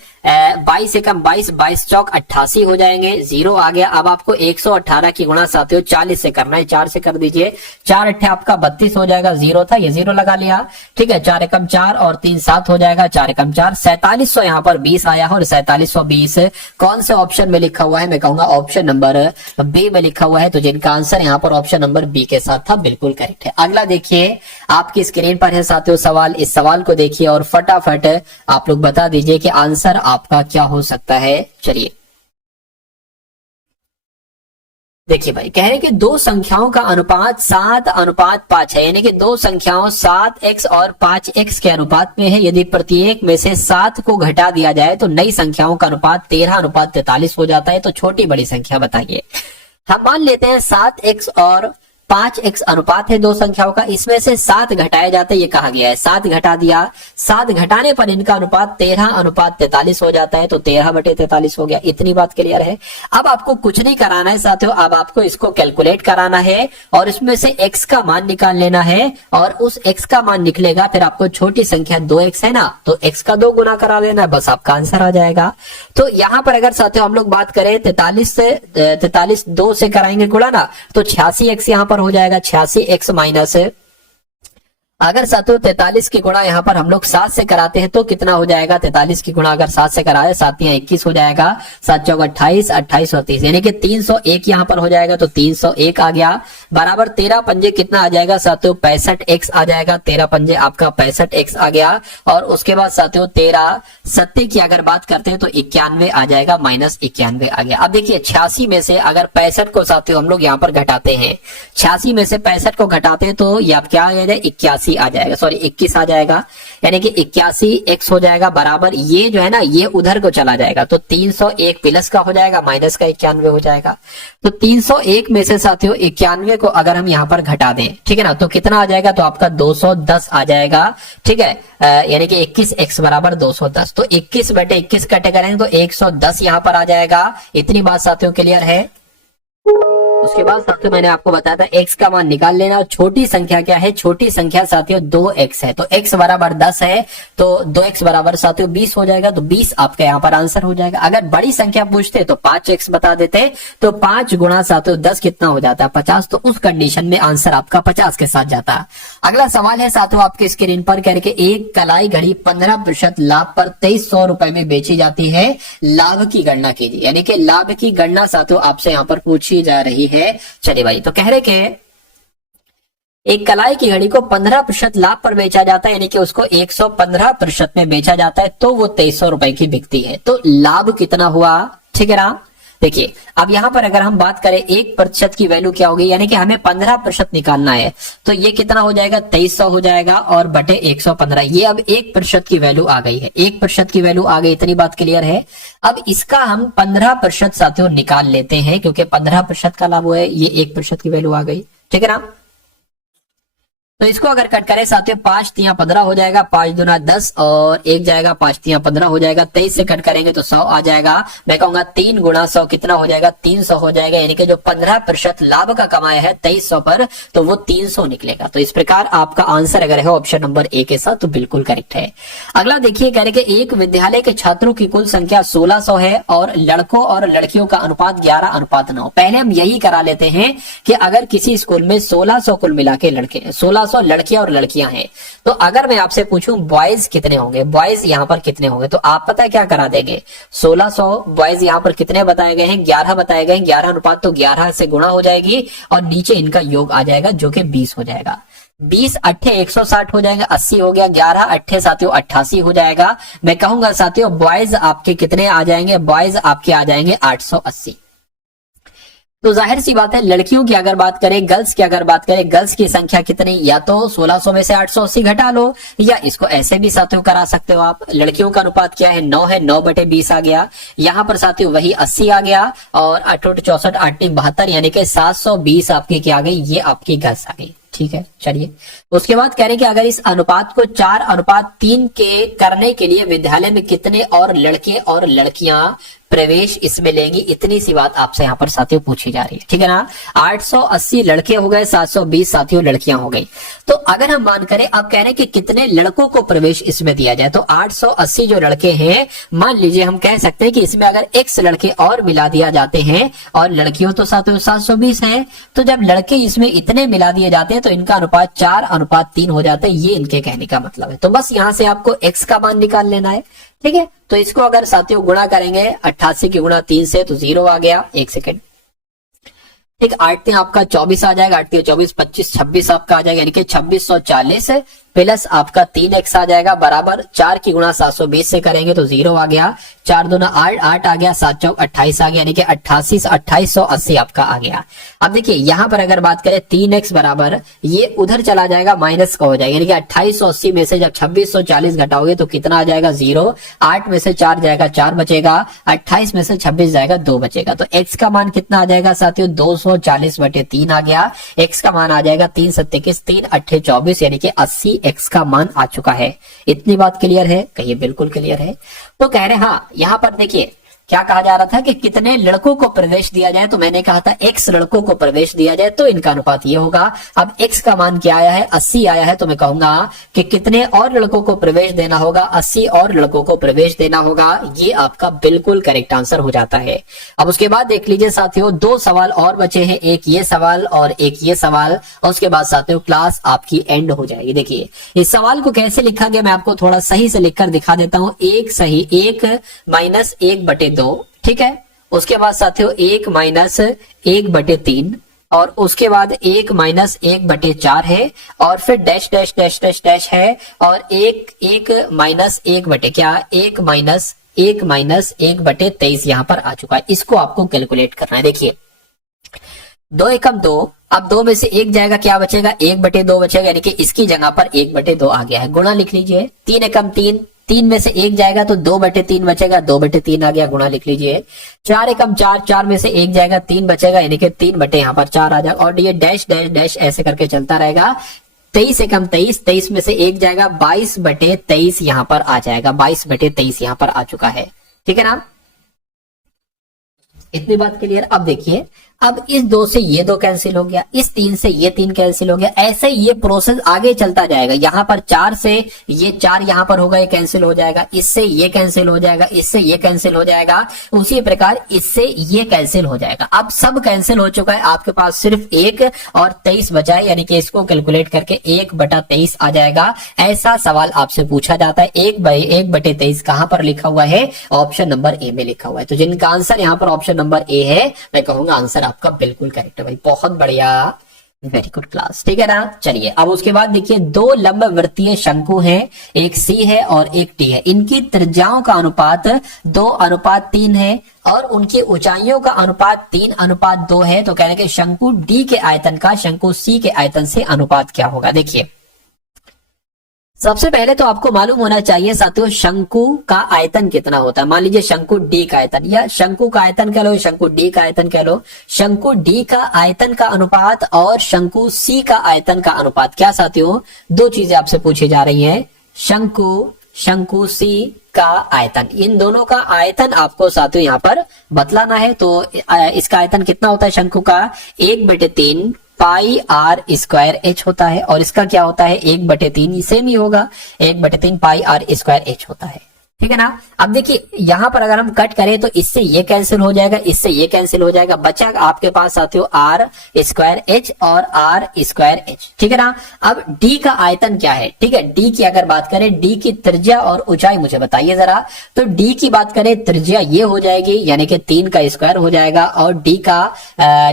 22 एकम 22, 22 चौक 88 हो जाएंगे, 0 आ गया। अब आपको 118 की गुणा साथियों 40 से करना है, 4 से कर दीजिए। 4 अट्ठे आपका 32 हो जाएगा, 0 था ये 0 लगा लिया, ठीक है। 4 एकम 4 और 3 7 हो जाएगा, 4 एकम 4, 4700 यहाँ पर 20 आया है। और 4720 कौन से ऑप्शन में लिखा हुआ है, मैं कहूंगा ऑप्शन नंबर बी में लिखा हुआ है। तो जिनका आंसर यहाँ पर ऑप्शन नंबर बी के साथ था, बिल्कुल करेक्ट है। अगला देखिए आपकी स्क्रीन पर है साथियों सवाल, इस सवाल को देखिए और फटाफट आप लोग बता दीजिए कि आंसर आपका क्या हो सकता है। चलिए देखिए भाई, कह रहे कि दो संख्याओं का अनुपात 7:5 है, यानी कि दो संख्याओं 7x और 5x के अनुपात में है। यदि प्रत्येक में से 7 को घटा दिया जाए तो नई संख्याओं का अनुपात 13:43 हो जाता है। तो छोटी बड़ी संख्या बताइए। हम मान लेते हैं 7x और 5x अनुपात है दो संख्याओं का, इसमें से 7 घटाए जाते हैं, ये कहा गया है। 7 घटा दिया, 7 घटाने पर इनका अनुपात 13:43 हो जाता है। तो 13/43 हो गया। इतनी बात क्लियर है। अब आपको कुछ नहीं कराना है साथियों, अब आपको इसको कैलकुलेट कराना है और इसमें से x का मान निकाल लेना है। और उस x का मान निकलेगा, फिर आपको छोटी संख्या 2x है ना, तो x का 2 गुना करा लेना है, बस आपका आंसर आ जाएगा। तो यहां पर अगर साथियों हम लोग बात करें 43 2 से कराएंगे गुणा ना, तो 86x यहाँ पर हो जाएगा। 86x माइनस, अगर साथियों 43 की गुणा यहाँ पर हम लोग 7 से कराते हैं तो कितना हो जाएगा। 43 की गुणा अगर 7 से कराए, 7 या 21 हो जाएगा, 7 चौक 28, 28 और 30, यानी कि 301 यहाँ पर हो जाएगा। तो 301 आ गया, बराबर 13 पंजे कितना आ जाएगा साथियों, 65x आ जाएगा। 13 पंजे आपका 65x आ गया। और उसके बाद साथियों 13 सत्ते की अगर बात करते हैं तो 91 आ जाएगा, माइनस 91 आ गया। अब देखिए 86 में से अगर 65 को साथियों हम लोग यहाँ पर घटाते हैं, 86 में से 65 को घटाते हैं तो ये आप क्या आ जाएगा, 81 आ जाएगा, सॉरी 21 आ जाएगा, यानी कि 81x हो जाएगा। बराबर ये जो है ना ये उधर को चला जाएगा, तो 301 प्लस का हो जाएगा, माइनस का 91 हो जाएगा। तो 301 में से साथियों 91 को अगर हम यहाँ पर घटा दें, ठीक है ना, तो कितना आ जाएगा, तो आपका 210 आ जाएगा, ठीक है। यानी कि 21x बराबर 210। तो 21/21 कटे करेंगे तो 110 यहाँ पर आ जाएगा। इतनी बात साथियों क्लियर है। उसके बाद साथियों मैंने आपको बताया था x का मान निकाल लेना। और छोटी संख्या क्या है, छोटी संख्या साथियों 2x है। तो x बराबर 10 है तो 2x बराबर साथियों 20 हो जाएगा। तो 20 आपका यहाँ पर आंसर हो जाएगा। अगर बड़ी संख्या पूछते तो 5x बता देते, तो 5 गुणा साथियों 10 कितना हो जाता है 50। तो उस कंडीशन में आंसर आपका 50 के साथ जाता है। अगला सवाल है साथियों आपके स्क्रीन पर करके, एक कलाई घड़ी 15% लाभ पर 2300 रुपए में बेची जाती है, लाभ की गणना कीजिए। यानी कि लाभ की गणना साथियों आपसे यहाँ पर पूछी जा रही है। चलिए भाई, तो कह रहे कि एक कलाई की घड़ी को 15% लाभ पर बेचा जाता है, यानी कि उसको 115% में बेचा जाता है, तो वो 2300 रुपए की बिकती है। तो लाभ कितना हुआ, ठीक है ना। देखिए अब यहां पर अगर हम बात करें 1% की वैल्यू क्या होगी, यानी कि हमें 15% निकालना है, तो ये कितना हो जाएगा 2300 हो जाएगा और बटे 115। ये अब 1% की वैल्यू आ गई है, 1% की वैल्यू आ गई, इतनी बात क्लियर है। अब इसका हम 15% साथियों निकाल लेते हैं, क्योंकि 15% का लाभ है, ये 1% की वैल्यू आ गई, ठीक है ना। तो इसको अगर कट करें साथियों 5 तिया 15 हो जाएगा, 5 दूना 10 और 1 जाएगा, 5 तिया 15 हो जाएगा। 23 से कट करेंगे तो 100 आ जाएगा। मैं कहूंगा 3 गुणा 100 कितना हो जाएगा 300 हो जाएगा। यानी कि जो 15% लाभ का कमाया है 2300 पर, तो वो 300 निकलेगा। तो इस प्रकार आपका आंसर अगर है ऑप्शन नंबर ए के साथ, तो बिल्कुल करेक्ट है। अगला देखिए कह रहे कि एक विद्यालय के छात्रों की कुल संख्या 1600 है और लड़कों और लड़कियों का अनुपात 11:9। पहले हम यही करा लेते हैं कि अगर किसी स्कूल में 1600 कुल मिला के लड़के, 1600 लड़कियां और लड़कियां हैं, तो अगर मैं आपसे पूछूं बॉयज कितने होंगे, बॉयज यहां पर कितने होंगे, तो आप पता है क्या करा देंगे, 1600 बॉयज यहां पर कितने बताए गए हैं 11 बताए गए हैं, 11 अनुपात तो 11 से गुणा हो जाएगी और नीचे इनका योग आ जाएगा जो कि 20 हो जाएगा। 20 अट्ठे 160 हो जाएगा, 80 हो गया, 11 अट्ठे साथियों 88 हो जाएगा। मैं कहूंगा साथियों बॉयज आपके कितने आ जाएंगे, बॉयज आपके आ जाएंगे 880। तो जाहिर सी बात है लड़कियों की अगर बात करें, गर्ल्स की अगर बात करें, गर्ल्स की संख्या कितनी, या तो 1600 में से 880 घटा लो, या इसको ऐसे भी साथियों करा सकते हो आप। लड़कियों का अनुपात क्या है 9 है, 9 बटे 20 आ गया। यहाँ पर साथियों वही 80 आ गया और 8 64 8 72, यानी कि 720 आपकी क्या आ गई, ये आपकी गर्ल्स आ गई। ठीक है, चलिए उसके बाद कह रहे हैं कि अगर इस अनुपात को 4:3 के करने के लिए विद्यालय में कितने और लड़के और लड़कियां प्रवेश इसमें लेंगी, इतनी सी बात आपसे यहाँ पर साथियों पूछी जा रही है, ठीक है ना। 880 लड़के हो गए, 720 साथियों लड़कियां हो गई। तो अगर हम मान करें, अब कह रहे हैं कि कितने लड़कों को प्रवेश इसमें दिया जाए, तो 880 जो लड़के हैं, मान लीजिए हम कह सकते हैं कि इसमें अगर x लड़के और मिला दिया जाते हैं और लड़कियों तो साथियों 720 हैं, तो जब लड़के इसमें इतने मिला दिए जाते हैं तो इनका अनुपात 4:3 हो जाता है। ये इनके कहने का मतलब है। तो बस यहां से आपको x का मान निकाल लेना है, ठीक है। तो इसको अगर साथियों गुणा करेंगे 88 की गुणा 3 से, तो 0 आ गया। 1 सेकेंड, ठीक, 8 आपका 24 आ जाएगा, 8 24 25 26 आपका आ जाएगा, यानी कि 2640 प्लस आपका 3x आ जाएगा बराबर 4 की गुणा 720 से करेंगे तो 0 आ गया। 4 दूना 8 8 आ गया, 7 चौक 28 आ गया, यानी कि 88 2880 आपका आ गया। अब देखिए यहां पर अगर बात करें 3x बराबर, ये उधर चला जाएगा माइनस का हो जाएगा, यानी कि 2880 में से जब 2640 घटाओगे तो कितना आ जाएगा 0। 8 में से 4 जाएगा 4 बचेगा, 28 में से 26 जाएगा 2 बचेगा। तो x का मान कितना आ जाएगा साथियों 240/3 आ गया। x का मान आ जाएगा 3 7 21 3 8 24, यानी कि 80 x का मान आ चुका है। इतनी बात क्लियर है, कहिए बिल्कुल क्लियर है। तो कह रहे हाँ, यहां पर देखिए क्या कहा जा रहा था कि कितने लड़कों को प्रवेश दिया जाए, तो मैंने कहा था x लड़कों को प्रवेश दिया जाए तो इनका अनुपात ये होगा। अब x का मान क्या आया है 80 आया है, तो मैं कहूंगा कि कितने और लड़कों को प्रवेश देना होगा, 80 और लड़कों को प्रवेश देना होगा। ये आपका बिल्कुल करेक्ट आंसर हो जाता है। अब उसके बाद देख लीजिए साथियों 2 सवाल और बचे हैं, एक ये सवाल और एक ये सवाल, और उसके बाद साथियों क्लास आपकी एंड हो जाएगी। देखिए इस सवाल को कैसे लिखा गया मैं आपको थोड़ा सही से लिखकर दिखा देता हूं। 1 सही 1 माइनस 1/2, ठीक है। उसके बाद साथियों 1 माइनस 1/3 और उसके बाद 1 माइनस 1/4 है, और फिर dash dash dash dash dash है, और 1 माइनस 1 माइनस 1/23 यहां पर आ चुका है। इसको आपको कैलकुलेट करना है। देखिए 2 एकम 2, अब 2 में से 1 जाएगा, क्या बचेगा 1/2 बचेगा, यानी कि इसकी जगह पर 1/2 आ गया है। गुणा लिख लीजिए 3 एकम 3, 3 में से 1 जाएगा तो 2/3 बचेगा, 2/3 आ गया, गुणा लिख लीजिए। 4 एकम 4, 4 में से 1 जाएगा 3 बचेगा, यानी कि 3 बटे यहाँ पर 4 आ जाएगा, और ये डैश डैश डैश ऐसे करके चलता रहेगा। 23 एकम 23, 23 में से 1 जाएगा, 22/23 यहाँ पर आ जाएगा, 22/23 यहाँ पर आ चुका है, ठीक है ना। इतनी बात क्लियर। अब देखिए अब इस 2 से ये 2 कैंसिल हो गया, इस 3 से ये 3 कैंसिल हो गया, ऐसे ही ये प्रोसेस आगे चलता जाएगा। यहाँ पर 4 से ये 4 यहाँ पर होगा, ये कैंसिल हो जाएगा, इससे ये कैंसिल हो जाएगा, इससे ये कैंसिल हो जाएगा, उसी प्रकार इससे ये कैंसिल हो जाएगा। अब सब कैंसिल हो चुका है, आपके पास सिर्फ 1 और 23 बचा है, यानी कि इसको कैलकुलेट करके 1/23 आ जाएगा। ऐसा सवाल आपसे पूछा जाता है। 1/23 कहां पर लिखा हुआ है? ऑप्शन नंबर ए में लिखा हुआ है। तो जिनका आंसर यहाँ पर ऑप्शन नंबर ए है, मैं कहूंगा आंसर आपका बिल्कुल करेक्ट है भाई, बहुत बढ़िया, वेरी गुड क्लास, ठीक है ना। चलिए अब उसके बाद देखिए, 2 लंबवृत्तीय शंकु हैं, एक सी है और एक टी है, इनकी त्रिज्याओं का अनुपात 2:3 है और उनकी ऊंचाइयों का अनुपात 3:2 है। तो कहने के शंकु डी के आयतन का शंकु सी के आयतन से अनुपात क्या होगा? देखिए सबसे पहले तो आपको मालूम होना चाहिए साथियों, शंकु का आयतन कितना होता है। मान लीजिए शंकु डी का आयतन, या शंकु का आयतन कह लो, शंकु डी का आयतन कह लो। शंकु डी का आयतन का अनुपात और शंकु सी का आयतन का अनुपात, क्या साथियों? 2 चीजें आपसे पूछी जा रही हैं। शंकु सी का आयतन, इन दोनों का आयतन आपको साथियों यहाँ पर बतलाना है। तो इसका आयतन कितना होता है शंकु का? 1/3 पाई आर स्क्वायर एच होता है, और इसका क्या होता है? 1/3, सेम ही होगा, 1/3 पाई आर स्क्वायर एच होता है, ठीक है ना। अब देखिए यहां पर अगर हम कट करें तो इससे ये कैंसिल हो जाएगा, इससे ये कैंसिल हो जाएगा, बचा आपके पास साथियों आर स्क्वायर एच और आर स्क्वायर एच, ठीक है ना। अब डी का आयतन क्या है? ठीक है, डी की अगर बात करें, डी की त्रिज्या और ऊंचाई मुझे बताइए जरा। तो डी की बात करें, त्रिज्या ये हो जाएगी, यानी कि 3 का स्क्वायर हो जाएगा, और डी का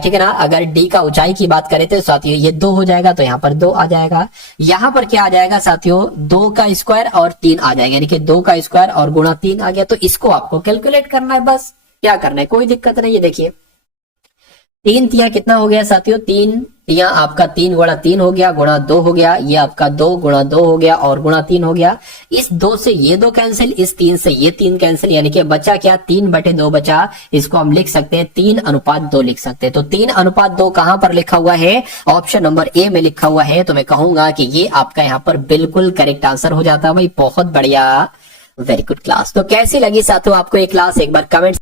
ठीक है ना, अगर डी का ऊंचाई की बात करें तो साथियों ये 2 हो जाएगा, तो यहाँ पर 2 आ जाएगा। यहाँ पर क्या आ जाएगा साथियों? 2 का स्क्वायर और 3 आ जाएगा, यानी कि 2 का स्क्वायर और गुणा 3 आ गया। तो इसको आपको कैलकुलेट करना है, बस क्या करना है, कोई दिक्कत नहीं है। देखिए 3 तिया कितना हो गया साथियों? 3 तिया आपका 3 गुणा 3 हो गया, गुणा 2 हो गया, ये आपका 2 गुणा 2 हो गया और गुणा 3 हो गया। इस 2 से ये 2 कैंसिल, इस 3 से ये 3 कैंसिल, यानी कि बचा क्या? 3/2 बचा। इसको हम लिख सकते हैं 3:2 लिख सकते हैं। तो 3:2 कहां पर लिखा हुआ है? ऑप्शन नंबर ए में लिखा हुआ है। तो मैं कहूंगा कि ये आपका यहाँ पर बिल्कुल करेक्ट आंसर हो जाता है भाई, बहुत बढ़िया, वेरी गुड क्लास। तो कैसी लगी साथियों आपको ये क्लास? एक बार कमेंट